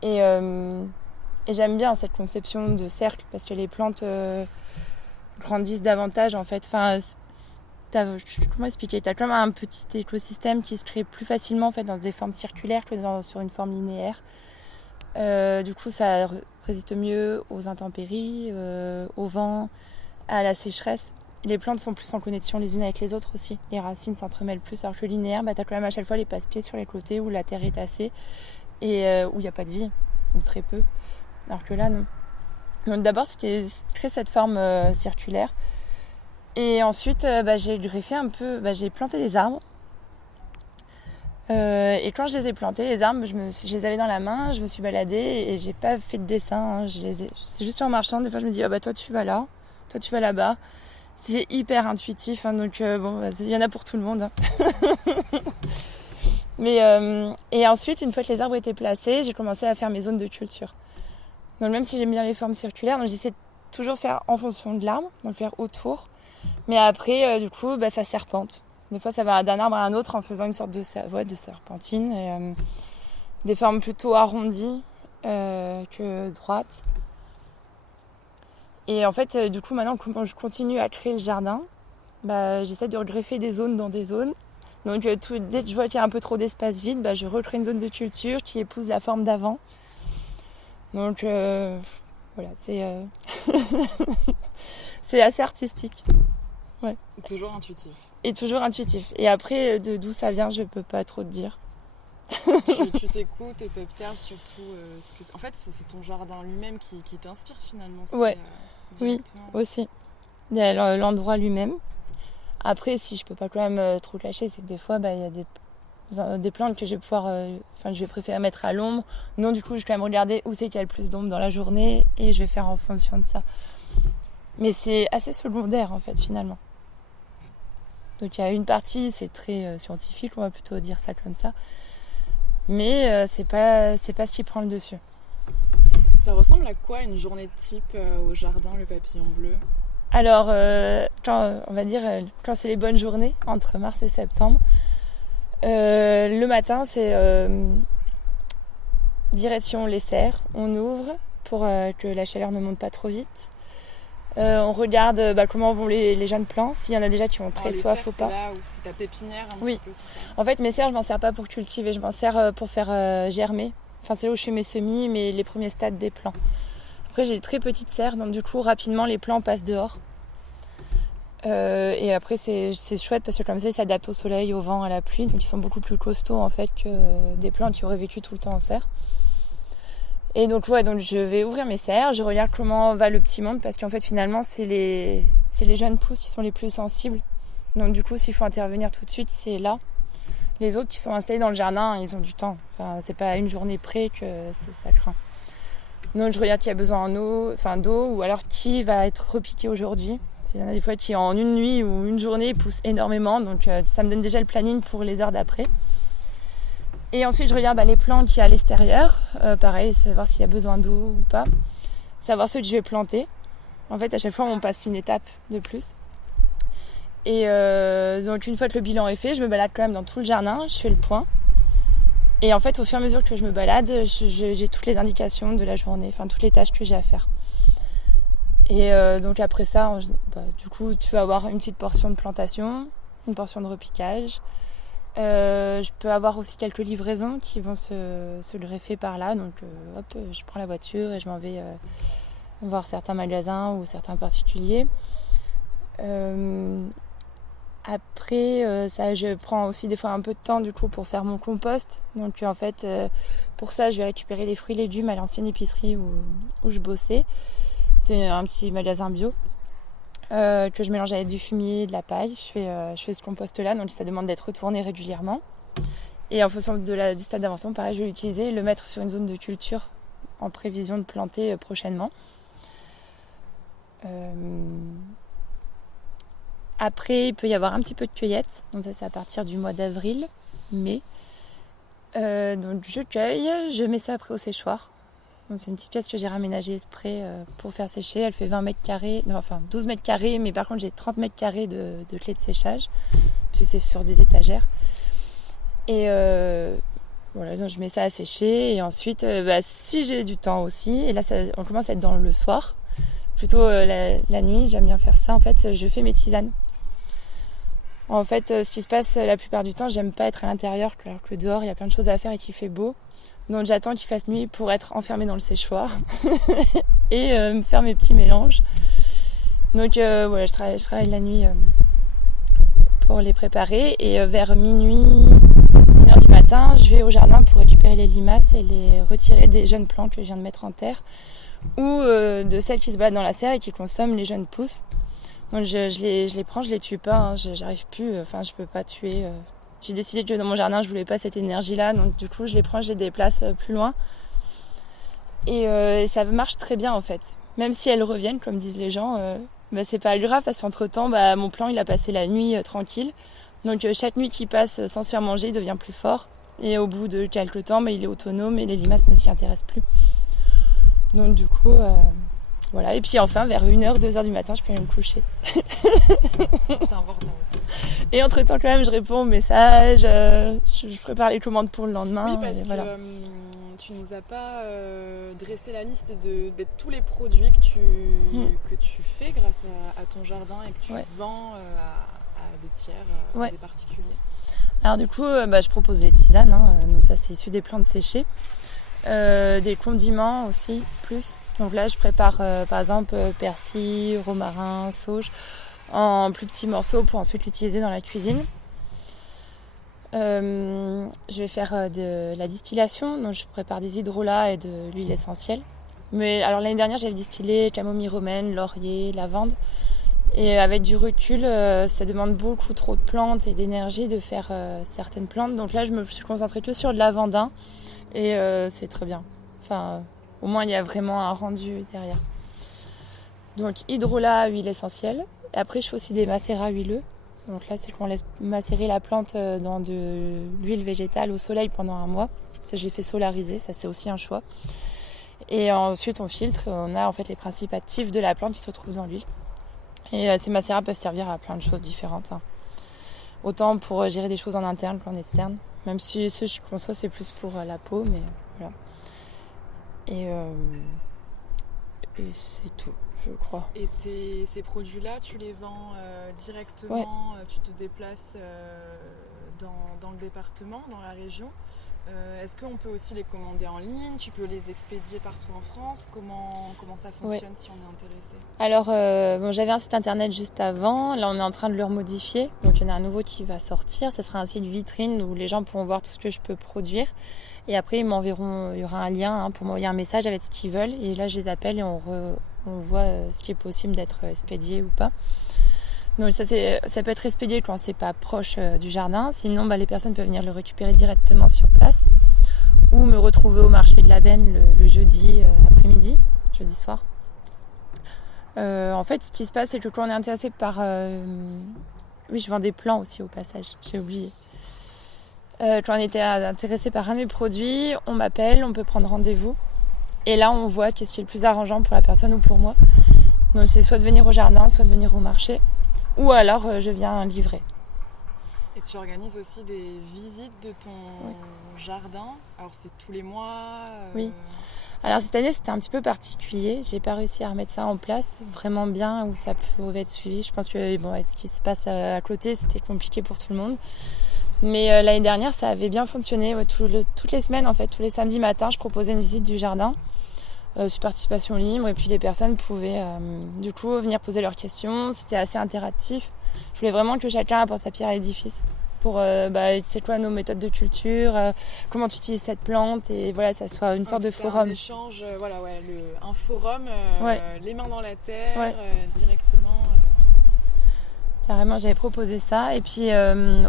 Et j'aime bien cette conception de cercle parce que les plantes grandissent davantage en fait. Enfin, comment expliquer ? T'as comme un petit écosystème qui se crée plus facilement en fait dans des formes circulaires que sur une forme linéaire. Du coup, ça résiste mieux aux intempéries, au vent, à la sécheresse. Les plantes sont plus en connexion les unes avec les autres aussi. Les racines s'entremêlent plus, alors que le linéaire, t'as quand même à chaque fois les passe-pieds sur les côtés où la terre est tassée et où il n'y a pas de vie, ou très peu. Alors que là, non. Donc d'abord, c'était créer cette forme circulaire. Et ensuite, j'ai greffé un peu... j'ai planté des arbres. Et quand je les ai plantés, les arbres, je les avais dans la main, je me suis baladée et j'ai pas fait de dessin. C'est juste en marchant, des fois je me dis, toi tu vas là, toi tu vas là-bas. C'est hyper intuitif, donc il y en a pour tout le monde. Mais, et ensuite, une fois que les arbres étaient placés, j'ai commencé à faire mes zones de culture. Donc même si j'aime bien les formes circulaires, donc j'essaie toujours de faire en fonction de l'arbre, donc faire autour. Mais après, du coup, ça serpente. Des fois, ça va d'un arbre à un autre en faisant une sorte de serpentine. Et, des formes plutôt arrondies que droites. Et en fait, du coup, maintenant, quand je continue à créer le jardin, j'essaie de regreffer des zones dans des zones. Donc, dès que je vois qu'il y a un peu trop d'espace vide, je recrée une zone de culture qui épouse la forme d'avant. Donc, voilà, c'est c'est assez artistique. Ouais. Toujours intuitif. Et toujours intuitif. Et après, d'où ça vient, je peux pas trop te dire. Tu t'écoutes et t'observes surtout En fait, c'est ton jardin lui-même qui t'inspire finalement. Ouais. Oui, aussi. Il y a l'endroit lui-même. Après, si je peux pas quand même trop clasher, c'est que des fois, il y a des plantes que je vais pouvoir... je vais préférer mettre à l'ombre. Non, du coup, je vais quand même regarder où c'est qu'il y a le plus d'ombre dans la journée et je vais faire en fonction de ça. Mais c'est assez secondaire, en fait, finalement. Donc, il y a une partie, c'est très scientifique, on va plutôt dire ça comme ça. Mais c'est pas ce qui prend le dessus. Ça ressemble à quoi une journée type au jardin, le papillon bleu ? Alors, quand c'est les bonnes journées, entre mars et septembre, le matin, c'est direction les serres. On ouvre pour que la chaleur ne monte pas trop vite. On regarde comment vont les jeunes plants, s'il y en a déjà qui ont très soif ou pas. C'est là où c'est ta pépinière un petit peu, c'est ça ? En fait, mes serres, je m'en sers pas pour cultiver, je m'en sers pour faire germer. Enfin, c'est là où je fais mes semis, mais les premiers stades des plants. Après, j'ai des très petites serres, donc du coup, rapidement, les plants passent dehors. Et après, c'est chouette parce que comme ça, ils s'adaptent au soleil, au vent, à la pluie. Donc, ils sont beaucoup plus costauds, en fait, que des plantes qui auraient vécu tout le temps en serre. Et donc, donc je vais ouvrir mes serres, je regarde comment va le petit monde parce qu'en fait, finalement, c'est les jeunes pousses qui sont les plus sensibles. Donc, du coup, s'il faut intervenir tout de suite, c'est là. Les autres qui sont installés dans le jardin, ils ont du temps. Enfin, c'est pas à une journée près que ça craint. Donc, je regarde qui a besoin d'eau ou alors qui va être repiqué aujourd'hui. Il y en a des fois qui, en une nuit ou une journée, poussent énormément. Donc, ça me donne déjà le planning pour les heures d'après. Et ensuite, je regarde les plants qu'il y a à l'extérieur. Pareil, savoir s'il y a besoin d'eau ou pas. Savoir ceux que je vais planter. En fait, à chaque fois, on passe une étape de plus. Et donc une fois que le bilan est fait, je me balade quand même dans tout le jardin, je fais le point. Et en fait, au fur et à mesure que je me balade, j'ai toutes les indications de la journée, enfin toutes les tâches que j'ai à faire. Et donc après ça, du coup, tu vas avoir une petite portion de plantation, une portion de repiquage. Je peux avoir aussi quelques livraisons qui vont se greffer par là. Donc je prends la voiture et je m'en vais voir certains magasins ou certains particuliers. Après, ça, je prends aussi des fois un peu de temps du coup pour faire mon compost. Donc en fait, pour ça, je vais récupérer les fruits et légumes à l'ancienne épicerie où je bossais. C'est un petit magasin bio que je mélange avec du fumier, de la paille. Je fais ce compost-là, donc ça demande d'être retourné régulièrement. Et en fonction du stade d'avancement, pareil, je vais l'utiliser et le mettre sur une zone de culture en prévision de planter prochainement. Après, il peut y avoir un petit peu de cueillette. Donc ça, c'est à partir du mois d'avril, mai. Donc je cueille, je mets ça après au séchoir. Donc c'est une petite pièce que j'ai raménagée exprès pour faire sécher. Elle fait 12 mètres carrés, mais par contre j'ai 30 mètres carrés de clés de séchage. Puis c'est sur des étagères. Et voilà, donc je mets ça à sécher. Et ensuite, si j'ai du temps aussi, et là on commence à être dans le soir, plutôt la nuit, j'aime bien faire ça. En fait, je fais mes tisanes. En fait, ce qui se passe la plupart du temps, j'aime pas être à l'intérieur, alors que dehors, il y a plein de choses à faire et qu'il fait beau. Donc j'attends qu'il fasse nuit pour être enfermée dans le séchoir et me faire mes petits mélanges. Donc voilà, je travaille la nuit pour les préparer. Et vers minuit, 1h du matin, je vais au jardin pour récupérer les limaces et les retirer des jeunes plants que je viens de mettre en terre ou de celles qui se baladent dans la serre et qui consomment les jeunes pousses. Donc je les prends, je les tue pas, hein, j'arrive plus, je peux pas tuer. J'ai décidé que dans mon jardin je voulais pas cette énergie-là, donc du coup je les prends, je les déplace plus loin. Et ça marche très bien en fait. Même si elles reviennent, comme disent les gens, c'est pas grave parce qu'entre temps mon plant il a passé la nuit tranquille. Donc chaque nuit qui passe sans se faire manger il devient plus fort. Et au bout de quelques temps il est autonome et les limaces ne s'y intéressent plus. Donc du coup... Voilà, et puis enfin, vers 1h, 2h du matin, je peux aller me coucher. C'est important aussi. Et entre-temps, quand même, je réponds aux messages, je prépare les commandes pour le lendemain. Oui, parce voilà. que tu nous as pas dressé la liste de tous les produits que tu fais grâce à ton jardin et que tu vends à des tiers, à des particuliers. Alors du coup, je propose des tisanes, donc ça c'est issu des plantes séchées. Des condiments aussi, plus. Donc là, je prépare par exemple persil, romarin, sauge en plus petits morceaux pour ensuite l'utiliser dans la cuisine. Je vais faire de la distillation, donc je prépare des hydrolats et de l'huile essentielle. Mais alors l'année dernière, j'avais distillé camomille romaine, laurier, lavande. Et avec du recul, ça demande beaucoup trop de plantes et d'énergie de faire certaines plantes. Donc là, je me suis concentrée que sur le lavandin et c'est très bien. Au moins, il y a vraiment un rendu derrière. Donc, hydrolat, huile essentielle. Et après, je fais aussi des macérats huileux. Donc là, c'est qu'on laisse macérer la plante dans de l'huile végétale au soleil pendant 1 mois. Ça, je l'ai fait solariser. Ça, c'est aussi un choix. Et ensuite, on filtre. On a en fait les principes actifs de la plante qui se retrouvent dans l'huile. Et ces macérats peuvent servir à plein de choses différentes. Autant pour gérer des choses en interne qu'en externe. Même si ceux que je conçois, c'est plus pour la peau, mais voilà. Et c'est tout, je crois. Et ces produits-là, tu les vends directement, tu te déplaces dans le département, dans la région. Est-ce qu'on peut aussi les commander en ligne? Tu peux les expédier partout en France? Comment ça fonctionne si on est intéressé? Alors, j'avais un site internet juste avant. Là, on est en train de le remodifier. Donc, il y en a un nouveau qui va sortir. Ce sera un site vitrine où les gens pourront voir tout ce que je peux produire. Et après, ils m'enverront, il y aura un lien pour m'envoyer un message avec ce qu'ils veulent. Et là, je les appelle et on voit ce qui est possible d'être expédié ou pas. Donc ça peut être expédié quand c'est pas proche du jardin. Sinon, les personnes peuvent venir le récupérer directement sur place ou me retrouver au marché de la Benne le jeudi après-midi, jeudi soir. En fait, ce qui se passe, c'est que quand on est intéressé par... Oui, je vends des plants aussi au passage, j'ai oublié. Quand on était intéressé par un de mes produits, on m'appelle, on peut prendre rendez-vous. Et là, on voit qu'est-ce qui est le plus arrangeant pour la personne ou pour moi. Donc c'est soit de venir au jardin, soit de venir au marché. ou alors je viens livrer. Et tu organises aussi des visites de ton jardin. Alors c'est tous les mois Oui. Alors cette année c'était un petit peu particulier. J'ai pas réussi à remettre ça en place vraiment bien où ça pouvait être suivi. Je pense que avec ce qui se passe à côté c'était compliqué pour tout le monde. Mais l'année dernière ça avait bien fonctionné. Toutes les semaines en fait, tous les samedis matins je proposais une visite du jardin. Sur participation libre et puis les personnes pouvaient du coup venir poser leurs questions. C'était assez interactif. Je voulais vraiment que chacun apporte sa pierre à l'édifice pour c'est quoi nos méthodes de culture, comment tu utilises cette plante et voilà, ça soit une sorte de forum. Un échange, un forum, les mains dans la terre, directement. Carrément, j'avais proposé ça et puis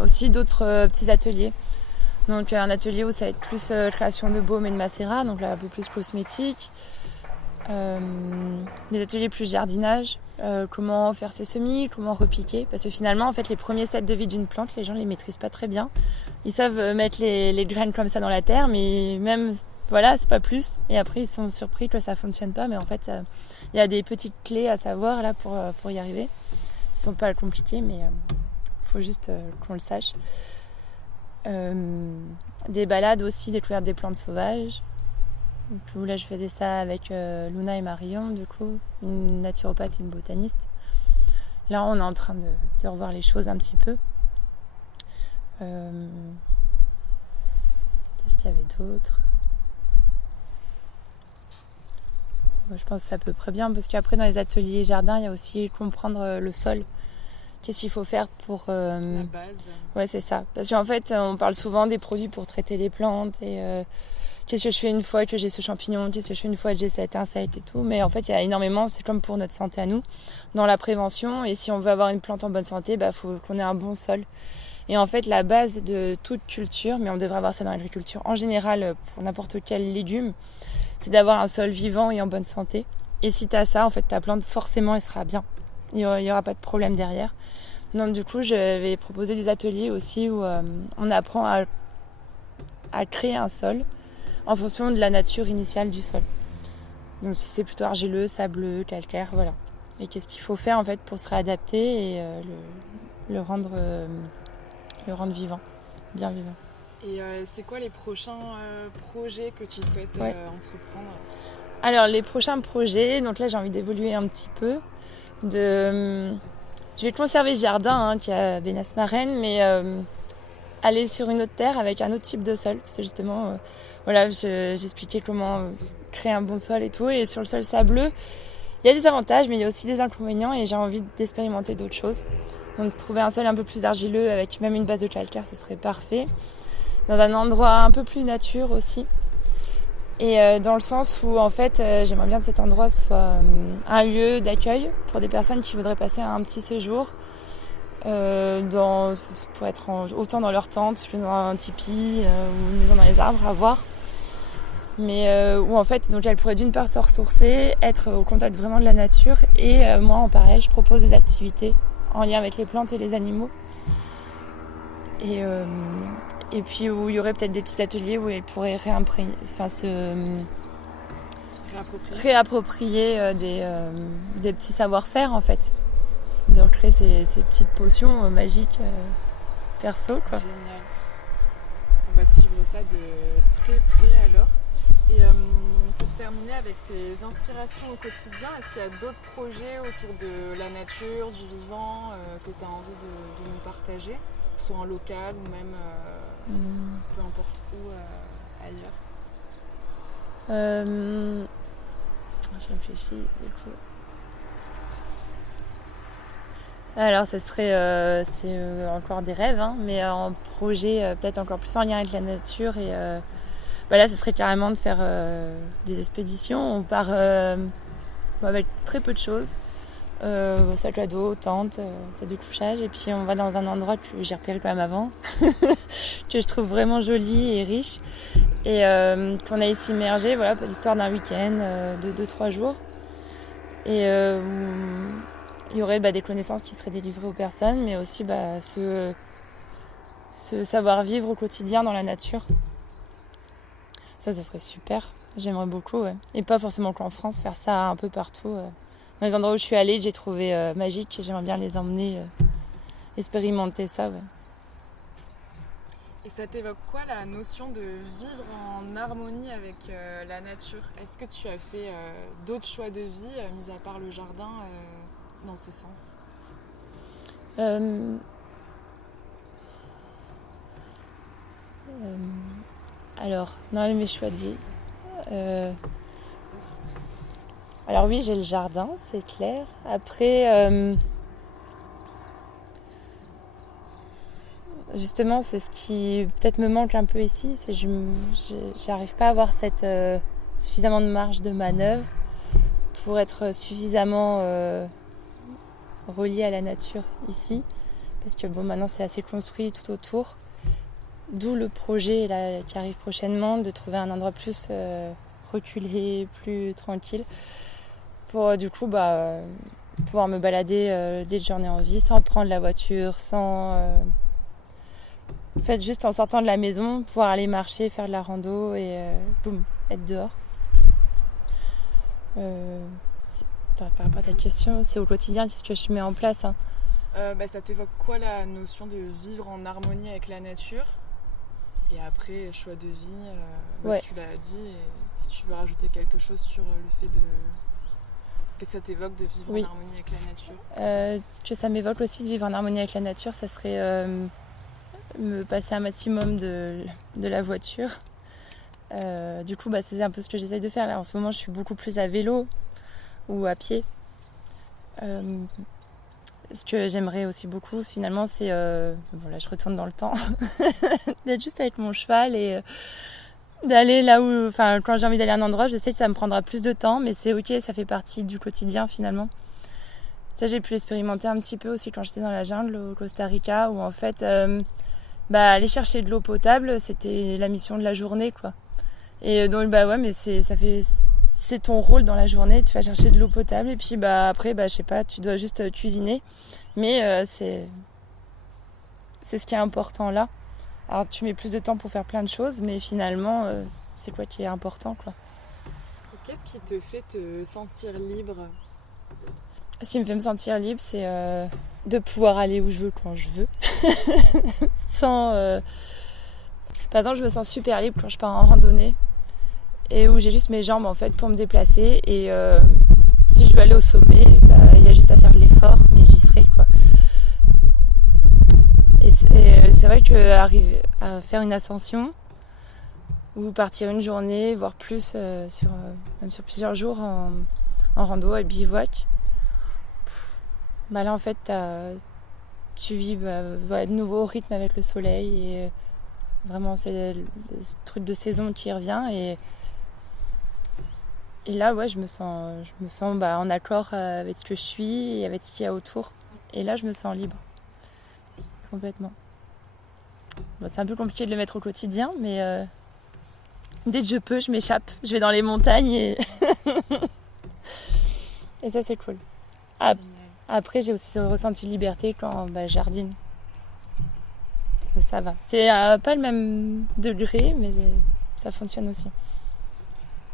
aussi d'autres petits ateliers. Donc un atelier où ça va être plus création de baume et de macérat, donc là un peu plus cosmétique. Des ateliers plus jardinage, comment faire ses semis, comment repiquer, parce que finalement en fait les premiers sets de vie d'une plante, les gens les maîtrisent pas très bien. Ils savent mettre les graines comme ça dans la terre, mais même c'est pas plus. Et après ils sont surpris que ça fonctionne pas, mais en fait il y a des petites clés à savoir là pour y arriver. Ils sont pas compliqués, mais faut juste qu'on le sache. Des balades aussi, découverte des plantes sauvages. Donc, là je faisais ça avec Luna et Marion, du coup, une naturopathe et une botaniste. Là on est en train de revoir les choses un petit peu. Qu'est-ce qu'il y avait d'autre ? Je pense que c'est à peu près bien, parce qu'après dans les ateliers jardin il y a aussi comprendre le sol. Qu'est-ce qu'il faut faire pour... La base. Ouais, c'est ça. Parce qu'en fait, on parle souvent des produits pour traiter les plantes et qu'est-ce que je fais une fois que j'ai ce champignon, qu'est-ce que je fais une fois que j'ai cet insecte et tout. Mais en fait, il y a énormément, c'est comme pour notre santé à nous, dans la prévention. Et si on veut avoir une plante en bonne santé, faut qu'on ait un bon sol. Et en fait, la base de toute culture, mais on devrait avoir ça dans l'agriculture en général pour n'importe quel légume, c'est d'avoir un sol vivant et en bonne santé. Et si tu as ça, en fait, ta plante, forcément, elle sera bien. Il n'y aura pas de problème derrière. Donc du coup, je vais proposer des ateliers aussi où on apprend à créer un sol en fonction de la nature initiale du sol. Donc si c'est plutôt argileux, sableux, calcaire, voilà. Et qu'est-ce qu'il faut faire en fait pour se réadapter et le rendre vivant, bien vivant. Et c'est quoi les prochains projets que tu souhaites entreprendre ? Alors les prochains projets, donc là j'ai envie d'évoluer un petit peu. Je vais conserver ce jardin qui est à Bénas-Marraine, mais aller sur une autre terre avec un autre type de sol. Parce que justement, j'expliquais comment créer un bon sol et tout. Et sur le sol sableux, il y a des avantages, mais il y a aussi des inconvénients et j'ai envie d'expérimenter d'autres choses. Donc trouver un sol un peu plus argileux avec même une base de calcaire, ce serait parfait. Dans un endroit un peu plus nature aussi. Et dans le sens où en fait j'aimerais bien que cet endroit soit un lieu d'accueil pour des personnes qui voudraient passer un petit séjour pour être autant dans leur tente que dans un tipi ou une maison dans les arbres à voir, mais où en fait donc elles pourraient d'une part se ressourcer, être au contact vraiment de la nature et moi en parallèle je propose des activités en lien avec les plantes et les animaux et puis où il y aurait peut-être des petits ateliers où elles pourraient réapproprier des petits savoir-faire en fait, de recréer ces petites potions magiques perso quoi. Génial. On va suivre ça de très près alors. Et pour terminer avec tes inspirations au quotidien, est-ce qu'il y a d'autres projets autour de la nature, du vivant que tu as envie de nous partager, que ce soit en local ou même peu importe où ailleurs? Je réfléchis du coup. Alors ça serait c'est encore des rêves mais un projet peut-être encore plus en lien avec la nature et là ce serait carrément de faire des expéditions. On part avec très peu de choses, sac à dos, tente, sac de couchage et puis on va dans un endroit que j'ai repéré quand même avant que je trouve vraiment joli et riche et qu'on a ici immergé pour l'histoire d'un week-end de 2-3 jours et où il y aurait des connaissances qui seraient délivrées aux personnes, mais aussi ce savoir-vivre au quotidien dans la nature. Ça serait super. J'aimerais beaucoup, ouais. Et pas forcément qu'en France, faire ça un peu partout dans les endroits où je suis allée, j'ai trouvé magique et j'aimerais bien les emmener expérimenter ça. Ouais. Et ça t'évoque quoi la notion de vivre en harmonie avec la nature ? Est-ce que tu as fait d'autres choix de vie, mis à part le jardin, dans ce sens ? Alors, dans mes choix de vie, alors oui, j'ai le jardin, c'est clair. Après, justement, c'est ce qui peut-être me manque un peu ici, c'est que j'arrive pas à avoir suffisamment de marge de manœuvre pour être suffisamment reliée à la nature ici. Parce que bon, maintenant c'est assez construit tout autour. D'où le projet là, qui arrive prochainement, de trouver un endroit plus reculé, plus tranquille, pour du coup pouvoir me balader dès que j'en ai envie, sans prendre la voiture, sans... En fait, juste en sortant de la maison, pouvoir aller marcher, faire de la rando et boum, être dehors. Par rapport à ta question, c'est au quotidien, qu'est-ce que je mets en place, hein. Ça t'évoque quoi la notion de vivre en harmonie avec la nature ? Et après, choix de vie, Ouais. tu l'as dit, et si tu veux rajouter quelque chose sur le fait de... Qu'est-ce que ça t'évoque de vivre Oui. en harmonie avec la nature ? Ce que ça m'évoque aussi de vivre en harmonie avec la nature, ça serait me passer un maximum de la voiture. Du coup, c'est un peu ce que j'essaye de faire. Là, en ce moment, je suis beaucoup plus à vélo ou à pied. Ce que j'aimerais aussi beaucoup, finalement, c'est... bon, là, je retourne dans le temps. D'être juste avec mon cheval et d'aller là où... Enfin, quand j'ai envie d'aller à un endroit, je sais que ça me prendra plus de temps, mais c'est ok, ça fait partie du quotidien, finalement. Ça, j'ai pu l'expérimenter un petit peu aussi quand j'étais dans la jungle au Costa Rica, où en fait, aller chercher de l'eau potable, c'était la mission de la journée, quoi. Et donc, ouais, mais c'est ton rôle dans la journée, tu vas chercher de l'eau potable, et puis après, je sais pas, tu dois juste cuisiner. Mais c'est ce qui est important là. Alors, tu mets plus de temps pour faire plein de choses, mais finalement, c'est quoi qui est important, quoi. Qu'est-ce qui te fait te sentir libre ? Ce qui me fait me sentir libre, c'est de pouvoir aller où je veux quand je veux. Sans... Par exemple, je me sens super libre quand je pars en randonnée et où j'ai juste mes jambes en fait pour me déplacer. Et si je veux aller au sommet, il y a juste à faire de l'effort, mais j'y serai, quoi. Et c'est vrai qu'arriver à faire une ascension ou partir une journée, voire plus, même sur plusieurs jours en rando, à bivouac, là en fait tu vis de nouveau au rythme avec le soleil et vraiment c'est le truc de saison qui revient et là ouais je me sens en accord avec ce que je suis et avec ce qu'il y a autour et là je me sens libre complètement. Bon, c'est un peu compliqué de le mettre au quotidien mais dès que je peux je m'échappe, je vais dans les montagnes et et ça c'est cool. Après, j'ai aussi ressenti liberté quand je jardine. Ça va. C'est pas le même degré, mais ça fonctionne aussi.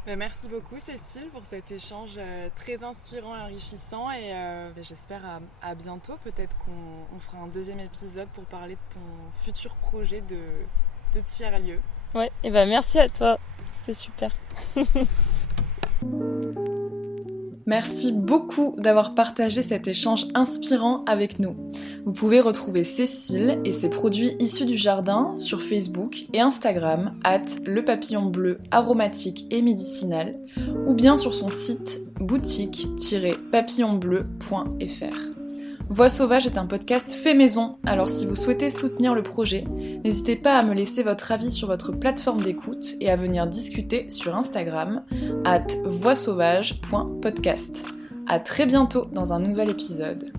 Merci beaucoup Cécile pour cet échange très inspirant et enrichissant et j'espère à bientôt. Peut-être qu'on fera un deuxième épisode pour parler de ton futur projet de tiers-lieu. Ouais, et merci à toi. C'était super. Merci beaucoup d'avoir partagé cet échange inspirant avec nous. Vous pouvez retrouver Cécile et ses produits issus du jardin sur Facebook et Instagram @lepapillonbleu aromatique et médicinal ou bien sur son site boutique-papillonbleu.fr. Voix sauvage est un podcast fait maison, alors si vous souhaitez soutenir le projet, n'hésitez pas à me laisser votre avis sur votre plateforme d'écoute et à venir discuter sur Instagram @voixsauvage.podcast. À très bientôt dans un nouvel épisode.